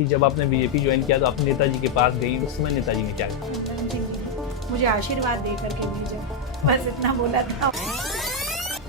थी, जब आपने बीजेपी ज्वाइन किया तो आप नेताजी के पास गई, उस समय नेताजी ने क्या कहा? मुझे आशीर्वाद दे करके भेजा, बस इतना बोला था।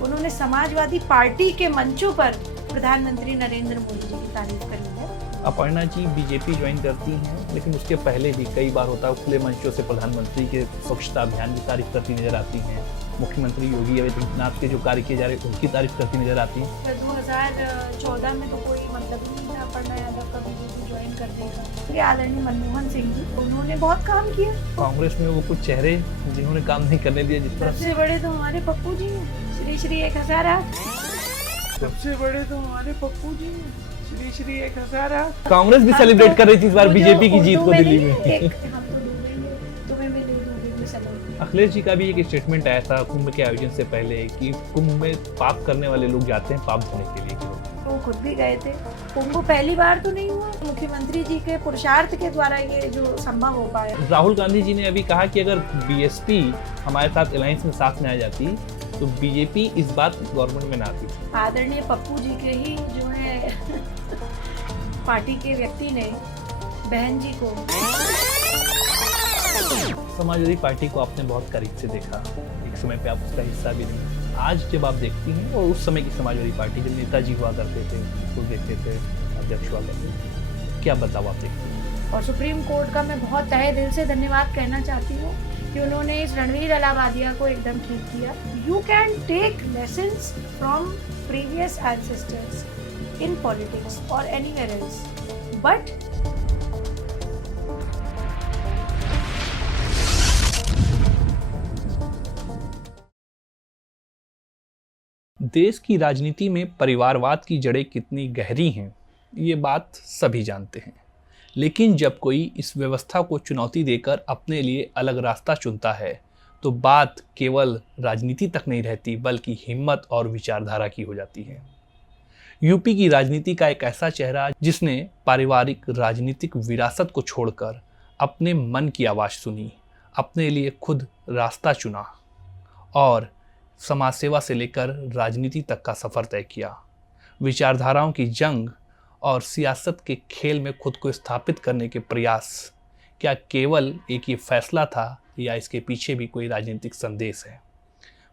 उन्होंने समाजवादी पार्टी के मंचों पर प्रधानमंत्री नरेंद्र मोदी जी की तारीफ करी है। अपर्णा जी बीजेपी ज्वाइन करती हैं, लेकिन उसके पहले भी कई बार होता है खुले मंचों से प्रधानमंत्री के स्वच्छता अभियान की तारीफ करती नजर आती हैं, मुख्यमंत्री योगी आदित्यनाथ के जो कार्य किए जा रहे हैं उनकी तारीफ करती नजर आती हैं। 2014 में तो कोई मतलब ही नहीं था अपर्णा यादव का बीजेपी ज्वाइन करने का। ये आदरणीय मनमोहन सिंह जी, उन्होंने बहुत काम किया। कांग्रेस में वो कुछ चेहरे जिन्होंने काम नहीं करने दिया, जिस पर सबसे बड़े तो हमारे पप्पू जी हैं, श्री श्री 1000। सबसे बड़े तो हमारे पप्पू जी हैं, श्री श्री 1000। कांग्रेस भी सेलिब्रेट कर रही थी इस बार बीजेपी की जीत को दिल्ली में। अखिलेश जी का भी एक स्टेटमेंट आया था कुंभ के आयोजन से पहले कि कुंभ में पाप करने वाले लोग जाते हैं पाप धोने के लिए। वो खुद भी गए थे। कुंभ पहली बार तो नहीं हुआ, मुख्यमंत्री जी के पुरुषार्थ के द्वारा ये जो संभव हो पाया। राहुल गांधी जी ने अभी कहा कि अगर बीएसपी हमारे साथ अलायंस में साथ में आ जाती तो बीजेपी इस बात गवर्नमेंट में ना आती। आदरणीय पप्पू जी के ही जो है पार्टी के व्यक्ति ने बहन जी को। समाजवादी पार्टी को आपने बहुत करीब से देखा, एक समय पे आप उसका हिस्सा भी नहीं। आज जब आप देखती हैं और उस समय की समाजवादी पार्टी जब नेताजी हुआ करते थे, उसको देखते थे, अध्यक्ष हुआ करते थे, क्या बदलाव आप देखते हैं? और सुप्रीम कोर्ट का मैं बहुत तहे दिल से धन्यवाद कहना चाहती हूँ कि उन्होंने इस रणवीर अलाहाबादिया को एकदम ठीक किया। You can take lessons from previous ancestors in politics और एनीवेयर एल्स, बट देश की राजनीति में परिवारवाद की जड़ें कितनी गहरी हैं, ये बात सभी जानते हैं। लेकिन जब कोई इस व्यवस्था को चुनौती देकर अपने लिए अलग रास्ता चुनता है तो बात केवल राजनीति तक नहीं रहती, बल्कि हिम्मत और विचारधारा की हो जाती है। यूपी की राजनीति का एक ऐसा चेहरा जिसने पारिवारिक राजनीतिक विरासत को छोड़कर अपने मन की आवाज़ सुनी, अपने लिए खुद रास्ता चुना और समाज सेवा से लेकर राजनीति तक का सफ़र तय किया। विचारधाराओं की जंग और सियासत के खेल में खुद को स्थापित करने के प्रयास, क्या केवल एक ये फैसला था या इसके पीछे भी कोई राजनीतिक संदेश है?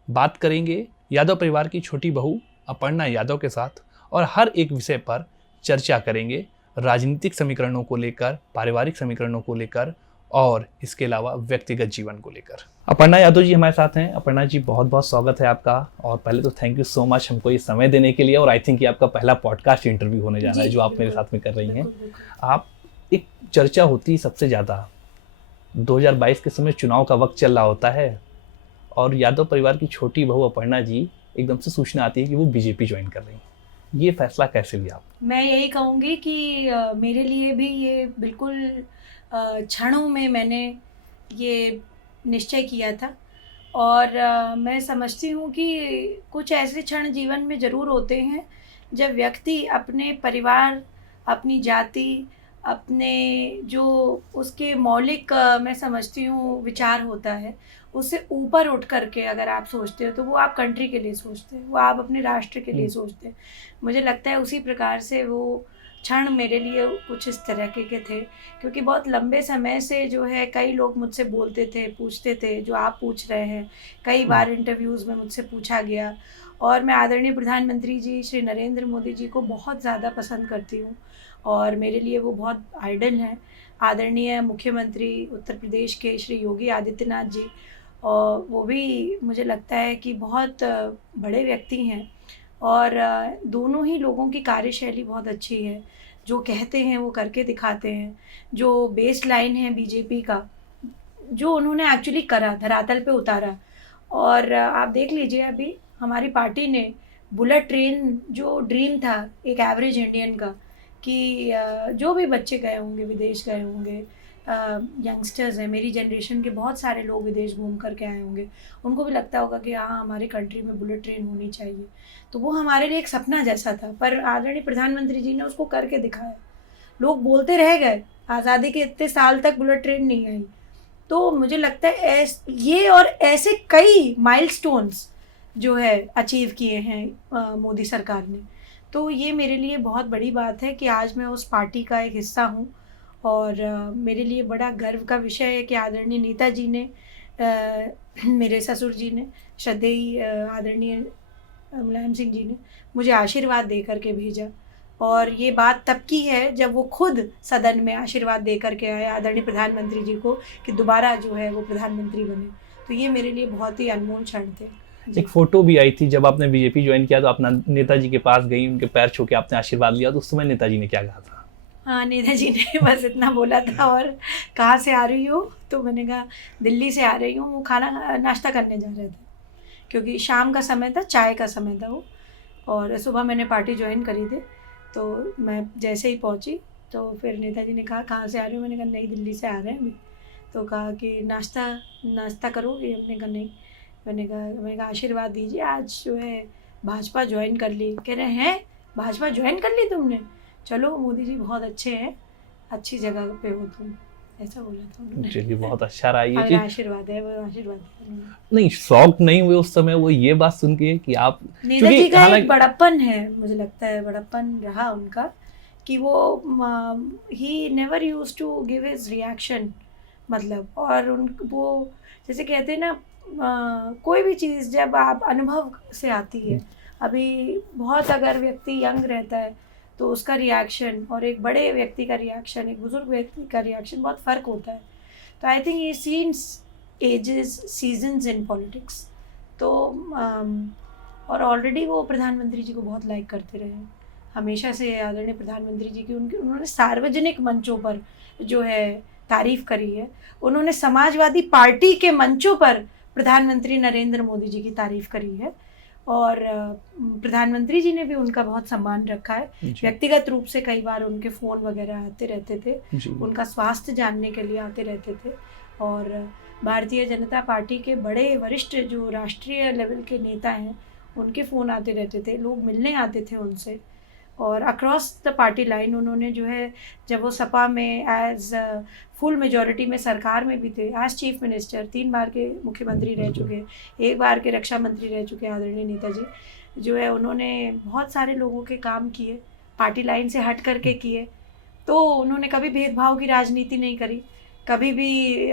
बात करेंगे यादव परिवार की छोटी बहू अपर्णा यादव के साथ और हर एक विषय पर चर्चा करेंगे, राजनीतिक समीकरणों को लेकर, पारिवारिक समीकरणों को लेकर और इसके अलावा व्यक्तिगत जीवन को लेकर। अपर्णा यादव जी हमारे साथ हैं। अपर्णा जी बहुत बहुत स्वागत है आपका, और पहले तो थैंक यू सो मच हमको ये समय देने के लिए। और आई थिंक ये आपका पहला पॉडकास्ट इंटरव्यू होने जा रहा है जो आप मेरे साथ में कर रही हैं। आप एक चर्चा होती है सबसे ज़्यादा 2022 के समय चुनाव का वक्त चल रहा होता है और यादव परिवार की छोटी बहू अपर्णा जी एकदम से सूचना आती है कि वो बीजेपी ज्वाइन कर रही हैं। ये फैसला कैसे लिया आप? मैं यही कहूँगी कि मेरे लिए भी ये बिल्कुल क्षणों में मैंने ये निश्चय किया था। और मैं समझती हूँ कि कुछ ऐसे क्षण जीवन में ज़रूर होते हैं जब व्यक्ति अपने परिवार, अपनी जाति, अपने जो उसके मौलिक मैं समझती हूँ विचार होता है, उससे ऊपर उठ करके अगर आप सोचते हो तो वो आप कंट्री के लिए सोचते हैं, वो आप अपने राष्ट्र के लिए सोचते हैं। मुझे लगता है उसी प्रकार से वो क्षण मेरे लिए कुछ इस तरह के थे, क्योंकि बहुत लंबे समय से जो है कई लोग मुझसे बोलते थे, पूछते थे जो आप पूछ रहे हैं। कई बार इंटरव्यूज़ में मुझसे पूछा गया। और मैं आदरणीय प्रधानमंत्री जी श्री नरेंद्र मोदी जी को बहुत ज़्यादा पसंद करती हूँ और मेरे लिए वो बहुत आइडल हैं। आदरणीय मुख्यमंत्री उत्तर प्रदेश के श्री योगी आदित्यनाथ जी, और वो भी मुझे लगता है कि बहुत बड़े व्यक्ति हैं और दोनों ही लोगों की कार्यशैली बहुत अच्छी है। जो कहते हैं वो करके दिखाते हैं। जो बेस लाइन है बीजेपी का, जो उन्होंने एक्चुअली करा, धरातल पे उतारा। और आप देख लीजिए अभी हमारी पार्टी ने बुलेट ट्रेन, जो ड्रीम था एक एवरेज इंडियन का कि जो भी बच्चे गए होंगे, विदेश गए होंगे, यंगस्टर्स हैं, मेरी जनरेशन के बहुत सारे लोग विदेश घूम करके आए होंगे, उनको भी लगता होगा कि हाँ हमारी कंट्री में बुलेट ट्रेन होनी चाहिए। तो वो हमारे लिए एक सपना जैसा था, पर आदरणीय प्रधानमंत्री जी ने उसको करके दिखाया। लोग बोलते रह गए, आज़ादी के इतने साल तक बुलेट ट्रेन नहीं आई। तो मुझे लगता है ये और ऐसे कई माइलस्टोन्स जो है अचीव किए हैं मोदी सरकार ने। तो ये मेरे लिए बहुत बड़ी बात है कि आज मैं उस पार्टी का एक हिस्सा हूँ। और मेरे लिए बड़ा गर्व का विषय है कि आदरणीय नेताजी ने मेरे ससुर जी ने, श्रद्धेय आदरणीय मुलायम सिंह जी ने मुझे आशीर्वाद दे करके भेजा। और ये बात तब की है जब वो खुद सदन में आशीर्वाद दे करके आए आदरणीय प्रधानमंत्री जी को कि दोबारा जो है वो प्रधानमंत्री बने। तो ये मेरे लिए बहुत ही अनमोल क्षण थे। एक फोटो भी आई थी जब आपने बीजेपी ज्वाइन किया, तो अपना नेताजी के पास गई, उनके पैर छू के आपने आशीर्वाद लिया, तो उस समय नेताजी ने क्या कहा था? हाँ, नेताजी ने बस इतना बोला था, और कहाँ से आ रही हो? तो मैंने कहा दिल्ली से आ रही हूँ। वो खाना नाश्ता करने जा रहे थे क्योंकि शाम का समय था, चाय का समय था वो, और सुबह मैंने पार्टी ज्वाइन करी थी। तो मैं जैसे ही पहुँची तो फिर नेताजी ने कहा कहाँ से आ रही हो? मैंने कहा नई दिल्ली से आ रहे हैं अभी। तो कहा कि नाश्ता करोगे? हमने कहा नहीं। मैंने कहा आशीर्वाद दीजिए, आज जो है भाजपा ज्वाइन कर ली। कह रहे हैं भाजपा ज्वाइन कर ली तुमने? चलो मोदी जी बहुत अच्छे हैं, अच्छी जगह पे हो तुम, ऐसा बोला था उन्होंने। चलिए, बहुत अच्छा रहा ये और चीज। आशीर्वाद है, वो आशीर्वाद है। नहीं, शॉक नहीं हुए उस समय वो ये बात सुन के कि आप, नेताजी का एक बड़प्पन है, मुझे लगता है बड़प्पन रहा उनका कि वो ही never used to give his reaction, मतलब, और वो जैसे कहते हैं ना, कोई भी चीज़ जब आप अनुभव से आती है, अभी बहुत अगर व्यक्ति यंग रहता है तो उसका रिएक्शन और एक बड़े व्यक्ति का रिएक्शन, एक बुजुर्ग व्यक्ति का रिएक्शन बहुत फ़र्क होता है। तो आई थिंक ये scenes ages seasons in politics. तो और ऑलरेडी वो प्रधानमंत्री जी को बहुत लाइक करते रहे हैं हमेशा से। आदरणीय प्रधानमंत्री जी की उन्होंने सार्वजनिक मंचों पर जो है तारीफ़ करी है। उन्होंने समाजवादी पार्टी के मंचों पर प्रधानमंत्री नरेंद्र मोदी जी की तारीफ़ करी है, और प्रधानमंत्री जी ने भी उनका बहुत सम्मान रखा है। व्यक्तिगत रूप से कई बार उनके फ़ोन वगैरह आते रहते थे, उनका स्वास्थ्य जानने के लिए आते रहते थे। और भारतीय जनता पार्टी के बड़े वरिष्ठ जो राष्ट्रीय लेवल के नेता हैं, उनके फ़ोन आते रहते थे, लोग मिलने आते थे उनसे। और अक्रॉस द पार्टी लाइन उन्होंने जो है, जब वो सपा में एज फुल मेजॉरिटी में सरकार में भी थे, एज चीफ मिनिस्टर 3 बार के मुख्यमंत्री रह चुके, 1 बार के रक्षा मंत्री रह चुके आदरणीय नेताजी जो है, उन्होंने बहुत सारे लोगों के काम किए, पार्टी लाइन से हट करके किए। तो उन्होंने कभी भेदभाव की राजनीति नहीं करी, कभी भी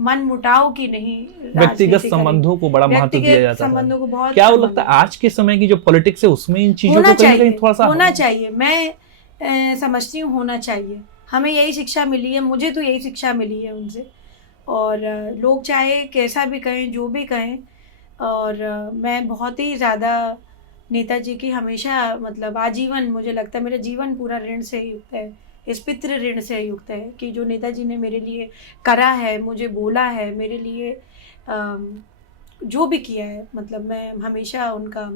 मन मुटाव की नहीं, व्यक्तिगत संबंधों को बड़ा महत्व दिया जाता है। संबंधों को बहुत, क्या वो लगता है आज के समय की जो पॉलिटिक्स है उसमें इन चीजों को कहीं थोड़ा सा होना चाहिए। मैं समझती हूँ होना चाहिए। हमें यही शिक्षा मिली है, मुझे तो यही शिक्षा मिली है उनसे। और लोग चाहे कैसा भी कहें, जो भी कहें, और मैं बहुत ही ज़्यादा नेताजी की हमेशा, मतलब आजीवन, मुझे लगता है मेरा जीवन पूरा ऋण से युक्त है, इस पितृ ऋण से युक्त है कि जो नेताजी ने मेरे लिए करा है, मुझे बोला है, मेरे लिए जो भी किया है, मतलब मैं हमेशा उनका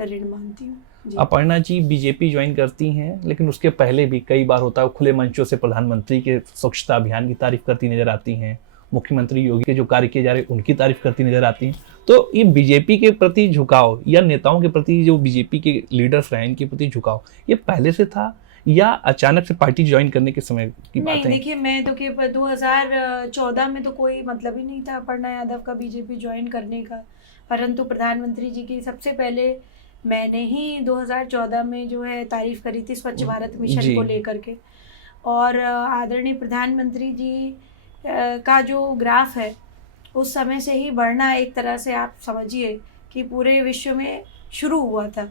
ऋण मानती हूँ। अपर्णा जी बीजेपी ज्वाइन करती हैं, लेकिन उसके पहले भी कई बार होता है खुले मंचों से प्रधानमंत्री के स्वच्छता अभियान की तारीफ करती नजर आती हैं, मुख्यमंत्री योगी के जो कार्य किए जा रहे हैं उनकी तारीफ करती नजर आती हैं। तो ये बीजेपी के प्रति झुकाव या नेताओं के प्रति, जो बीजेपी के लीडर्स रहे, इनके प्रति झुकाव, ये पहले से था या अचानक से पार्टी ज्वाइन करने के समय की बात है? नहीं, देखिए, मैं तो कि 2014 में तो कोई मतलब ही नहीं था अपर्णा यादव का बीजेपी ज्वाइन करने का, परंतु प्रधानमंत्री जी की सबसे पहले मैंने ही 2014 में जो है तारीफ करी थी स्वच्छ भारत मिशन को लेकर के। और आदरणीय प्रधानमंत्री जी का जो ग्राफ है उस समय से ही बढ़ना, एक तरह से आप समझिए कि पूरे विश्व में शुरू हुआ था।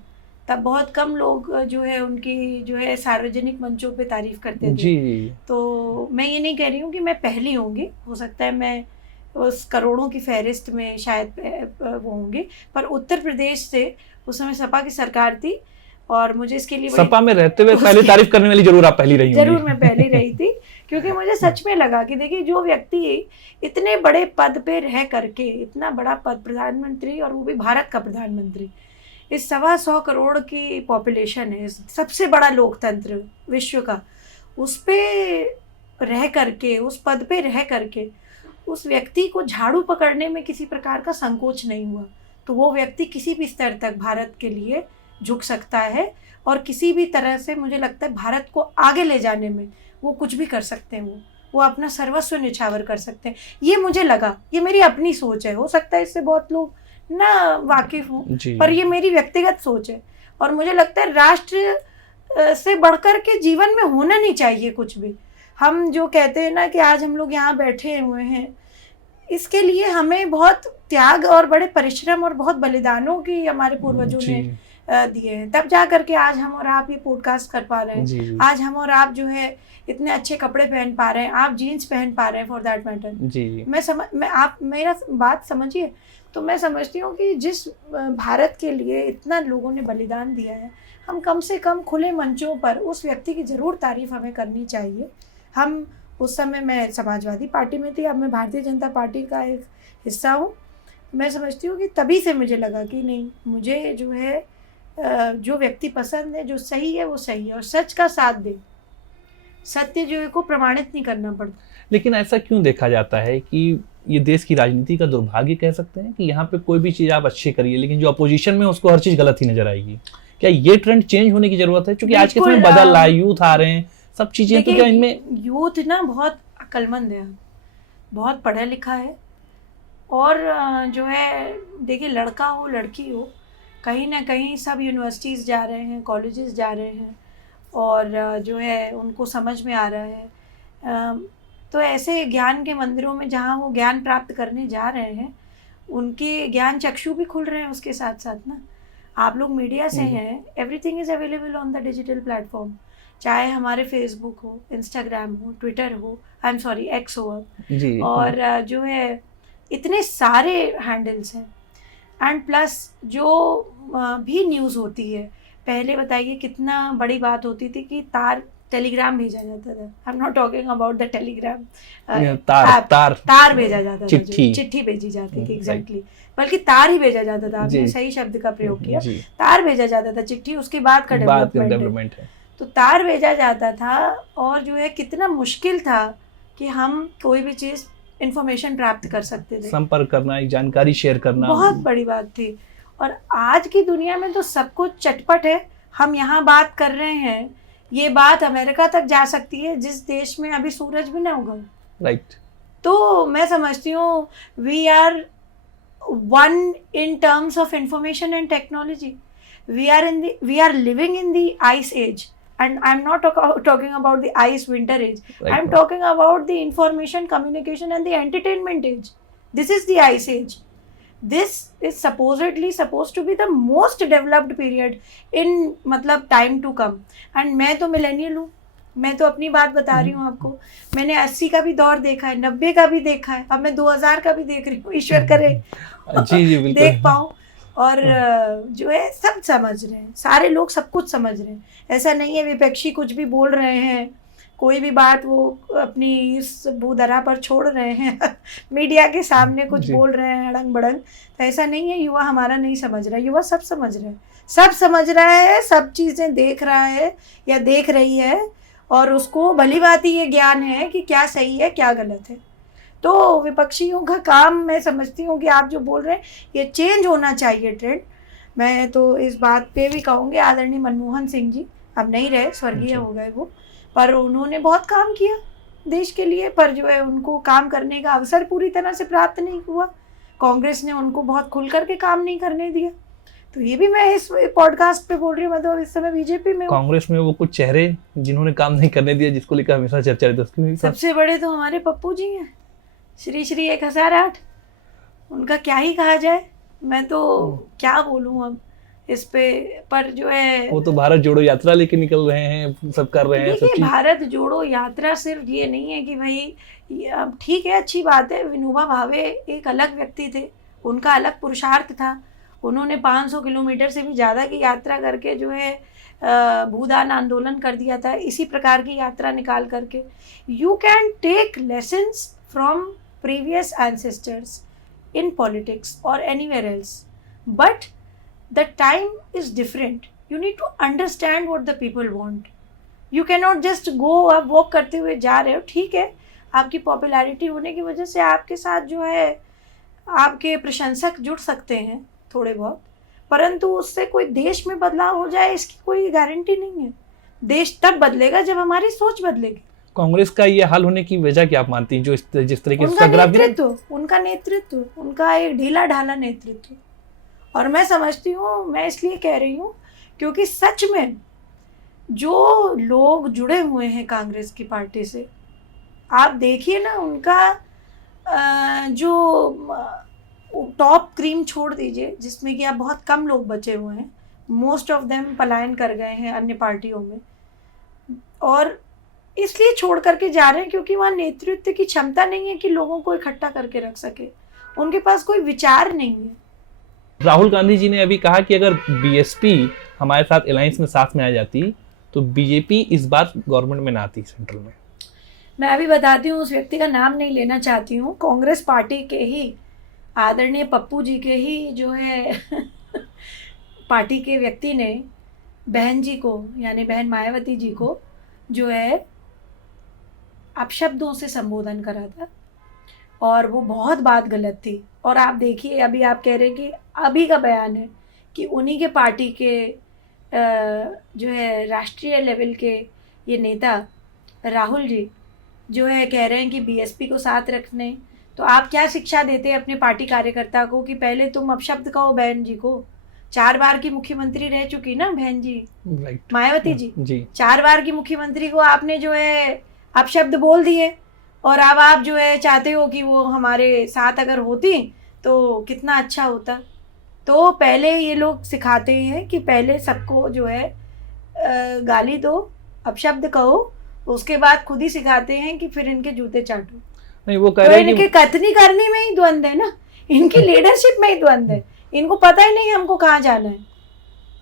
तब बहुत कम लोग जो है उनकी जो है सार्वजनिक मंचों पे तारीफ करते थे जी। तो मैं ये नहीं कह रही हूँ कि मैं पहली होंगी, हो सकता है मैं उस करोड़ों की फहरिस्त में शायद वो होंगे, पर उत्तर प्रदेश से उस समय सपा की सरकार थी और मुझे इसके लिए सपा में रहते हुए पहले तारीफ करने वाली जरूर आप पहली रही होंगी। जरूर मैं पहली रही थी, क्योंकि मुझे सच में लगा कि देखिए, जो व्यक्ति इतने बड़े पद पे रह करके, इतना बड़ा पद, प्रधानमंत्री, और वो भी भारत का प्रधानमंत्री, इस 125 करोड़ की पॉपुलेशन है, सबसे बड़ा लोकतंत्र विश्व का, उस पे रह करके, उस पद पे रह करके उस व्यक्ति को झाड़ू पकड़ने में किसी प्रकार का संकोच नहीं हुआ, तो वो व्यक्ति किसी भी स्तर तक भारत के लिए झुक सकता है और किसी भी तरह से मुझे लगता है भारत को आगे ले जाने में वो कुछ भी कर सकते हैं, वो अपना सर्वस्व निछावर कर सकते हैं। ये मुझे लगा, ये मेरी अपनी सोच है, हो सकता है इससे बहुत लोग ना वाकिफ हों, पर ये मेरी व्यक्तिगत सोच है। और मुझे लगता है राष्ट्र से बढ़कर के जीवन में होना नहीं चाहिए कुछ भी। हम जो कहते हैं ना कि आज हम लोग यहाँ बैठे हुए हैं, इसके लिए हमें बहुत त्याग और बड़े परिश्रम और बहुत बलिदानों की हमारे पूर्वजों ने दिए हैं, तब जा करके आज हम और आप ये पॉडकास्ट कर पा रहे हैं। आज हम और आप जो है इतने अच्छे कपड़े पहन पा रहे हैं, आप जीन्स पहन पा रहे हैं फॉर दैट मैटर। मैं आप मेरा बात समझिए। तो मैं समझती हूँ कि जिस भारत के लिए इतना लोगों ने बलिदान दिया है, हम कम से कम खुले मंचों पर उस व्यक्ति की ज़रूर तारीफ हमें करनी चाहिए। हम उस समय मैं समाजवादी पार्टी में थी, अब मैं भारतीय जनता पार्टी का एक हिस्सा हूँ। मैं समझती हूँ कि तभी से मुझे लगा कि नहीं, मुझे जो है जो व्यक्ति पसंद है, जो सही है वो सही है और सच का साथ दे, सत्य जो है को प्रमाणित नहीं करना पड़ता। लेकिन ऐसा क्यों देखा जाता है कि ये देश की राजनीति का दुर्भाग्य कह सकते हैं कि यहाँ पे कोई भी चीज़ आप अच्छी करिए, लेकिन जो अपोजिशन में उसको हर चीज़ गलत ही नजर आएगी? क्या ये ट्रेंड चेंज होने की जरूरत है? क्योंकि आज के समय बदल रहा है, यूथ आ रहे हैं, सब चीजें, तो क्या इनमें यूथ ना बहुत अक्लमंद है, बहुत पढ़ा लिखा है और जो है देखिए, लड़का हो लड़की हो, कहीं ना कहीं सब यूनिवर्सिटीज़ जा रहे हैं, कॉलेजेस जा रहे हैं और जो है उनको समझ में आ रहा है। तो ऐसे ज्ञान के मंदिरों में जहाँ वो ज्ञान प्राप्त करने जा रहे हैं, उनके ज्ञान चक्षु भी खुल रहे हैं उसके साथ साथ ना। आप लोग मीडिया से हैं, everything is available on the digital platform, चाहे हमारे फेसबुक हो, इंस्टाग्राम हो, ट्विटर हो, एक्स हो और जो है इतने सारे हैंडल्स हैं। एंड प्लस जो भी न्यूज़ होती है, पहले बताइए कितना बड़ी बात होती थी कि टेलीग्राम भेजा जाता था। I am not talking about the Telegram, तार भेजा जाता था, चिट्ठी भेजी जाती थी, एग्जैक्टली, बल्कि तार ही भेजा जाता था, आपने सही शब्द का प्रयोग किया, तार भेजा जाता था, चिट्ठी उसके बाद का डेवलपमेंट है। तो तार भेजा जाता था और जो है कितना मुश्किल था कि हम कोई भी चीज़ इंफॉर्मेशन प्राप्त कर सकते थे, संपर्क करना, एक जानकारी शेयर करना बहुत बड़ी बात थी। और आज की दुनिया में तो सब कुछ चटपट है। हम यहाँ बात कर रहे हैं, ये बात अमेरिका तक जा सकती है, जिस देश में अभी सूरज भी ना उगा। राइट। तो मैं समझती हूँ we are one in terms of information and technology. We are living in the ice age, and I'm not talking about the ice winter age. Right. I'm talking about the information, communication and the entertainment age. This is the ice age. This is supposedly supposed to be the most developed period in मतलब time to come. And मैं तो millennial हूँ, मैं तो अपनी बात बता रही हूँ आपको। मैंने 80 का भी दौर देखा है, 90 का भी देखा है, अब मैं 2000 का भी देख रही हूँ, ईश्वर करे जी देख पाऊँ। और जो है सब समझ रहे हैं, सारे लोग सब कुछ समझ रहे हैं। ऐसा नहीं है विपक्षी कुछ भी बोल रहे हैं, कोई भी बात वो अपनी इस भूधरा पर छोड़ रहे हैं मीडिया के सामने कुछ बोल रहे हैं अड़ंग बड़ंग, तो ऐसा नहीं है। युवा हमारा नहीं समझ रहा है, युवा सब समझ रहा है, सब समझ रहा है, सब चीज़ें देख रहा है या देख रही है और उसको भली भांति ये ज्ञान है कि क्या सही है क्या गलत है। तो विपक्षियों का काम, मैं समझती हूँ कि आप जो बोल रहे हैं ये चेंज होना चाहिए ट्रेंड। मैं तो इस बात पे भी कहूँगी, आदरणीय मनमोहन सिंह जी अब नहीं रहे, स्वर्गीय हो गए वो, पर उन्होंने बहुत काम किया देश के लिए, पर जो है उनको काम करने का अवसर पूरी तरह से प्राप्त नहीं हुआ। कांग्रेस ने उनको बहुत खुल करके काम नहीं करने दिया। तो ये भी मैं इस पॉडकास्ट पे बोल रही हूँ, मतलब इस समय बीजेपी में कांग्रेस में वो कुछ चेहरे जिन्होंने काम नहीं करने दिया, जिसको लेकर हमेशा चर्चा रहती है, सबसे बड़े तो हमारे पप्पू जी हैं, श्री 1008। उनका क्या ही कहा जाए, मैं तो क्या बोलूँ अब इस पे। पर जो है वो तो भारत जोड़ो यात्रा लेके निकल रहे हैं, सब कर रहे हैं। देखिए, भारत जोड़ो यात्रा सिर्फ ये नहीं है कि भाई ठीक है, अच्छी बात है, विनोबा भावे एक अलग व्यक्ति थे, उनका अलग पुरुषार्थ था, उन्होंने 500 किलोमीटर से भी ज़्यादा की यात्रा करके जो है भूदान आंदोलन कर दिया था। इसी प्रकार की यात्रा निकाल करके you can take lessons from previous ancestors in politics or anywhere else, but the time is different. You need to understand what the people want. You cannot just go, आप वॉक करते हुए जा रहे हो, ठीक है, आपकी पॉपुलैरिटी होने की वजह से आपके साथ जो है आपके प्रशंसक जुड़ सकते हैं थोड़े बहुत, परंतु उससे कोई देश में बदलाव हो जाए इसकी कोई गारंटी नहीं है। देश तब बदलेगा जब हमारी सोच बदलेगी। कांग्रेस का ये हाल होने की वजह क्या आप मानती हैं? जो जिस तरीके से उनका नेतृत्व, उनका एक ढीला ढाला नेतृत्व। और मैं समझती हूँ, मैं इसलिए कह रही हूँ क्योंकि सच में जो लोग जुड़े हुए हैं कांग्रेस की पार्टी से, आप देखिए ना उनका जो टॉप क्रीम छोड़ दीजिए, जिसमें कि अब बहुत कम लोग बचे हुए हैं, मोस्ट ऑफ देम पलायन कर गए हैं अन्य पार्टियों में, और इसलिए छोड़ करके जा रहे हैं क्योंकि वहाँ नेतृत्व की क्षमता नहीं है कि लोगों को इकट्ठा करके रख सके, उनके पास कोई विचार नहीं है। राहुल गांधी जी ने अभी कहा कि अगर बीएसपी हमारे साथ अलायंस में साथ में आ जाती तो बीजेपी इस बार गवर्नमेंट में ना आती सेंट्रल में। मैं अभी बताती हूँ, उस व्यक्ति का नाम नहीं लेना चाहती हूँ, कांग्रेस पार्टी के ही आदरणीय पप्पू जी के ही जो है पार्टी के व्यक्ति ने बहन जी को, यानी बहन मायावती जी को जो है अपशब्दों से संबोधन करा था, और वो बहुत बात गलत थी। और आप देखिए, अभी आप कह रहे हैं कि अभी का बयान है कि उन्हीं के पार्टी के जो है राष्ट्रीय लेवल के ये नेता राहुल जी जो है कह रहे हैं कि बीएसपी को साथ रखने, तो आप क्या शिक्षा देते हैं अपने पार्टी कार्यकर्ता को कि पहले तुम अपशब्द कहो बहन जी को। 4 बार की मुख्यमंत्री रह चुकी ना बहन जी, राइट, मायावती जी 4 बार की मुख्यमंत्री को आपने जो है अपशब्द बोल दिए, और अब आप जो है चाहते हो कि वो हमारे साथ अगर होती तो कितना अच्छा होता। तो पहले ये लोग सिखाते हैं कि पहले सबको जो है गाली दो, अपशब्द कहो, उसके बाद खुद ही सिखाते हैं कि फिर इनके जूते चाटो। नहीं, वो कह तो रहे हैं इनके कथनी करने में ही द्वंद है ना, इनकी लीडरशिप में ही द्वंद है, इनको पता ही नहीं हमको कहाँ जाना है।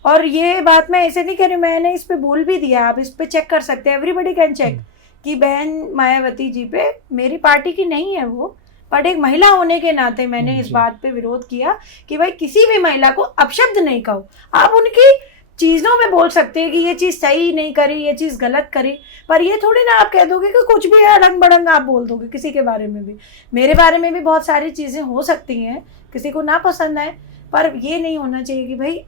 और ये बात मैं ऐसे नहीं कह रही, मैंने इस पे बोल भी दिया, आप इस पे चेक कर सकते हैं, एवरीबडी कैन चेक कि बहन मायावती जी पे, मेरी पार्टी की नहीं है वो, बट एक महिला होने के नाते मैंने इस बात पे विरोध किया कि भाई किसी भी महिला को अपशब्द नहीं कहो। आप उनकी चीज़ों में बोल सकते हैं कि ये चीज़ सही नहीं करी, ये चीज़ गलत करी, पर ये थोड़ी ना आप कह दोगे कि कुछ भी है रंग बड़ंग आप बोल दोगे किसी के बारे में भी। मेरे बारे में भी बहुत सारी चीज़ें हो सकती हैं, किसी को ना पसंद आए, पर ये नहीं होना चाहिए कि भाई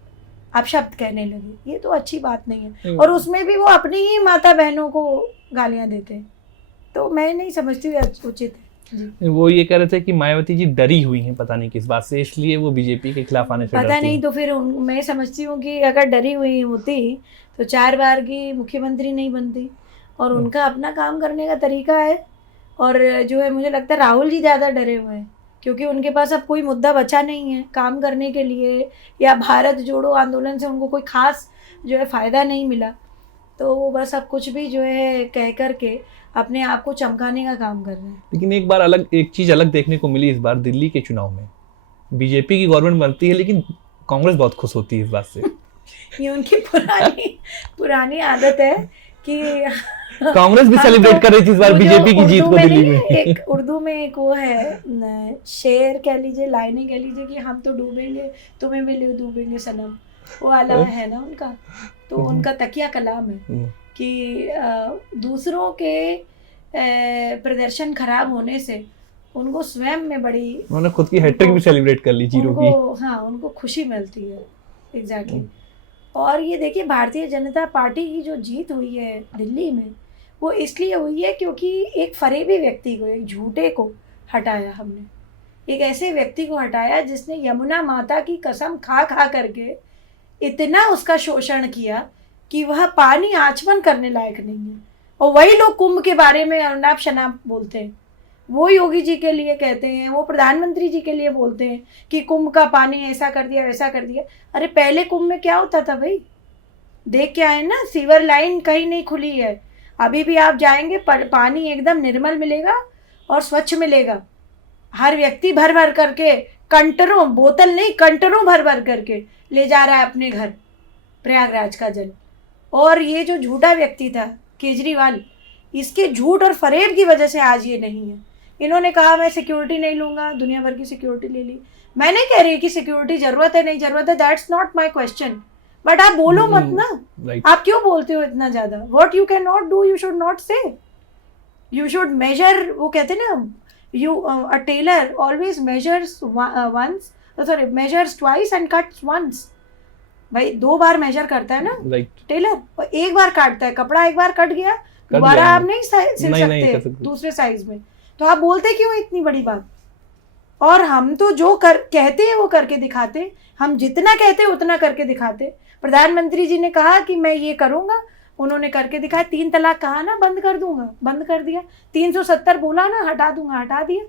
अपशब्द कहने लगे, ये तो अच्छी बात नहीं है। और उसमें भी वो अपनी ही माता बहनों को गालियाँ देते हैं, तो मैं नहीं समझती उचित है। वो ये कह रहे थे कि मायावती जी डरी हुई हैं पता नहीं किस बात से, इसलिए वो बीजेपी के खिलाफ आने से डरती पता नहीं। तो फिर मैं समझती हूँ कि अगर डरी हुई होती तो 4 बार की मुख्यमंत्री नहीं बनती, और उनका अपना काम करने का तरीका है। और जो है मुझे लगता है राहुल जी ज़्यादा डरे हुए हैं, क्योंकि उनके पास अब कोई मुद्दा बचा नहीं है काम करने के लिए, या भारत जोड़ो आंदोलन से उनको कोई खास जो है फ़ायदा नहीं मिला, तो वो बस अब कुछ भी जो है कह कर के अपने आप को चमकाने का काम कर रहे हैं। लेकिन एक चीज़ अलग देखने को मिली इस बार दिल्ली के चुनाव में, बीजेपी की गवर्नमेंट बनती है लेकिन कांग्रेस बहुत खुश होती है इस बात से। ये उनकी पुरानी आदत है कि कांग्रेस भी सेलिब्रेट कर रही थी इस बार बीजेपी की जीत को दिल्ली में। एक उर्दू में एक वो है शेर कह लीजिए, लाइनें कह लीजिए कि हम तो डूबेंगे तुम्हें भी डूबेंगे सनम, वो वाला है ना उनका। तो उनका तकिया कलाम है कि दूसरों के प्रदर्शन खराब होने से उनको स्वयं में बड़ी, उन्होंने खुद की हैट्रिक भी सेलिब्रेट कर ली जीरो की। हाँ, उनको खुशी मिलती है। एग्जैक्टली। और ये देखिए, भारतीय जनता पार्टी की जो जीत हुई है दिल्ली में, वो इसलिए हुई है क्योंकि एक फरेबी व्यक्ति को, एक झूठे को हटाया हमने। एक ऐसे व्यक्ति को हटाया जिसने यमुना माता की कसम खा खा करके इतना उसका शोषण किया कि वह पानी आचमन करने लायक नहीं है। और वही लोग कुंभ के बारे में अनाप शनाप बोलते हैं, वो योगी जी के लिए कहते हैं, वो प्रधानमंत्री जी के लिए बोलते हैं कि कुंभ का पानी ऐसा कर दिया वैसा कर दिया। अरे पहले कुंभ में क्या होता था भाई, देख के आए ना, सीवर लाइन कहीं नहीं खुली है। अभी भी आप जाएंगे पानी एकदम निर्मल मिलेगा और स्वच्छ मिलेगा। हर व्यक्ति भर भर करके, कंटरों, बोतल नहीं कंटरों भर भर करके ले जा रहा है अपने घर प्रयागराज का जल। और ये जो झूठा व्यक्ति था केजरीवाल, इसके झूठ और फरेब की वजह से आज ये नहीं है। इन्होंने कहा मैं सिक्योरिटी नहीं लूँगा, दुनिया भर की सिक्योरिटी ले ली। मैं नहीं कह रही कि सिक्योरिटी ज़रूरत है नहीं ज़रूरत है, that's not my question, but आप बोलो मत ना। आप क्यों बोलते हो इतना ज़्यादा? What you can not do you should not say. You should measure, वो कहते हैं ना, you a tailor always measures once, sorry measures twice and cuts once. भाई 2 बार मेजर करता है ना टेलर, और 1 बार काटता है। कपड़ा 1 बार कट गया, दोबारा आप नहीं सिल सकते दूसरे साइज में। तो आप बोलते क्यों इतनी बड़ी बात? और हम तो जो कहते हैं वो करके दिखाते, हम जितना कहते हैं उतना करके दिखाते। प्रधानमंत्री जी ने कहा कि मैं ये करूंगा, उन्होंने करके दिखाया। 3 तलाक कहा ना बंद कर दूंगा, बंद कर दिया। 370 बोला ना हटा दूंगा, हटा दिया।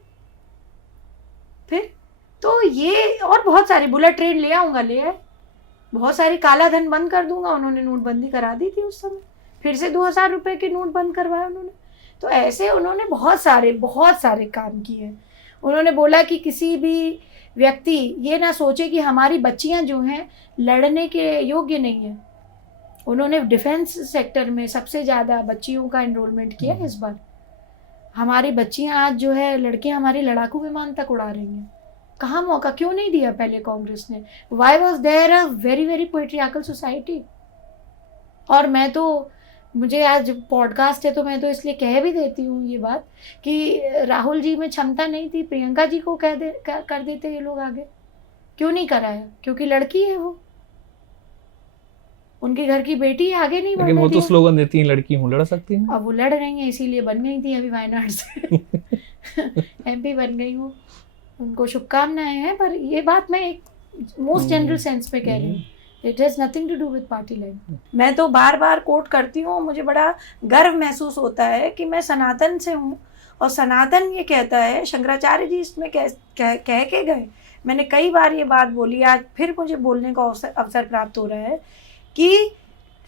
फिर तो ये और बहुत सारी, बुलेट ट्रेन ले आऊंगा, ले आए। बहुत सारी काला धन बंद कर दूंगा, उन्होंने नोटबंदी करा दी थी उस समय। फिर से 2000 रुपए के नोट बंद करवाए उन्होंने। तो ऐसे उन्होंने बहुत सारे काम किए। उन्होंने बोला कि किसी भी व्यक्ति ये ना सोचे कि हमारी बच्चियां जो हैं लड़ने के योग्य नहीं है। उन्होंने डिफेंस सेक्टर में सबसे ज़्यादा बच्चियों का एनरोलमेंट किया इस बार। हमारी बच्चियां आज जो है, लड़कियां हमारी लड़ाकू विमान तक उड़ा रही हैं। कहाँ मौका क्यों नहीं दिया पहले कांग्रेस ने? Why was there a very very patriarchal society? और मैं तो, मुझे आज पॉडकास्ट है तो मैं तो इसलिए कह भी देती हूँ ये बात कि राहुल जी में क्षमता नहीं थी, प्रियंका जी को कर देते ये लोग आगे। क्यों नहीं कराया? क्योंकि लड़की है वो, उनके घर की बेटी आगे नहीं बढ़ने लेकिन वो तो दिया। स्लोगन देती हैं लड़की हूँ, लड़ सकती हैं। अब वो लड़ रही हैं, इसीलिए बन गई थी अभी वायनाड से MP बन गई हूँ। उनको शुभकामनाएं हैं, पर ये बात मैं एक मोस्ट जनरल सेंस में कह रही हूँ। It has nothing to do with party line. मैं तो बार बार कोट करती हूँ, मुझे बड़ा गर्व महसूस होता है कि मैं सनातन से हूँ, और सनातन ये कहता है, शंकराचार्य जी इसमें कह के गए। मैंने कई बार ये बात बोली, आज फिर मुझे बोलने का अवसर प्राप्त हो रहा है कि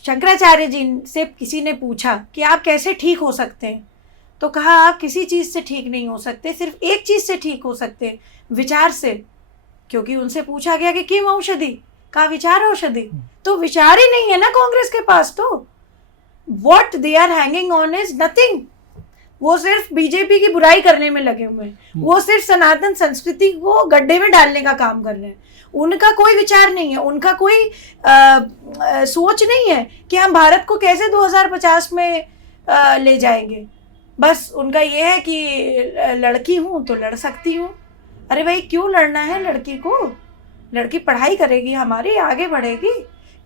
शंकराचार्य जी से किसी ने पूछा कि आप कैसे ठीक हो सकते हैं, तो कहा आप किसी चीज़ से ठीक नहीं हो सकते, सिर्फ एक चीज़ से ठीक हो सकते हैं, विचार से। क्योंकि उनसे पूछा गया कि किम औषधि, का विचार औषधि, तो विचार ही नहीं है ना कांग्रेस के पास। तो what they are hanging on is nothing. वो सिर्फ बीजेपी की बुराई करने में लगे हुए हैं, वो सिर्फ सनातन संस्कृति को गड्ढे में डालने का काम कर रहे हैं। उनका कोई विचार नहीं है, उनका कोई सोच नहीं है कि हम भारत को कैसे 2050 में ले जाएंगे। बस उनका ये है कि लड़की हूँ तो लड़ सकती हूँ। अरे भाई, क्यों लड़ना है लड़की को? लड़की पढ़ाई करेगी, हमारी आगे बढ़ेगी।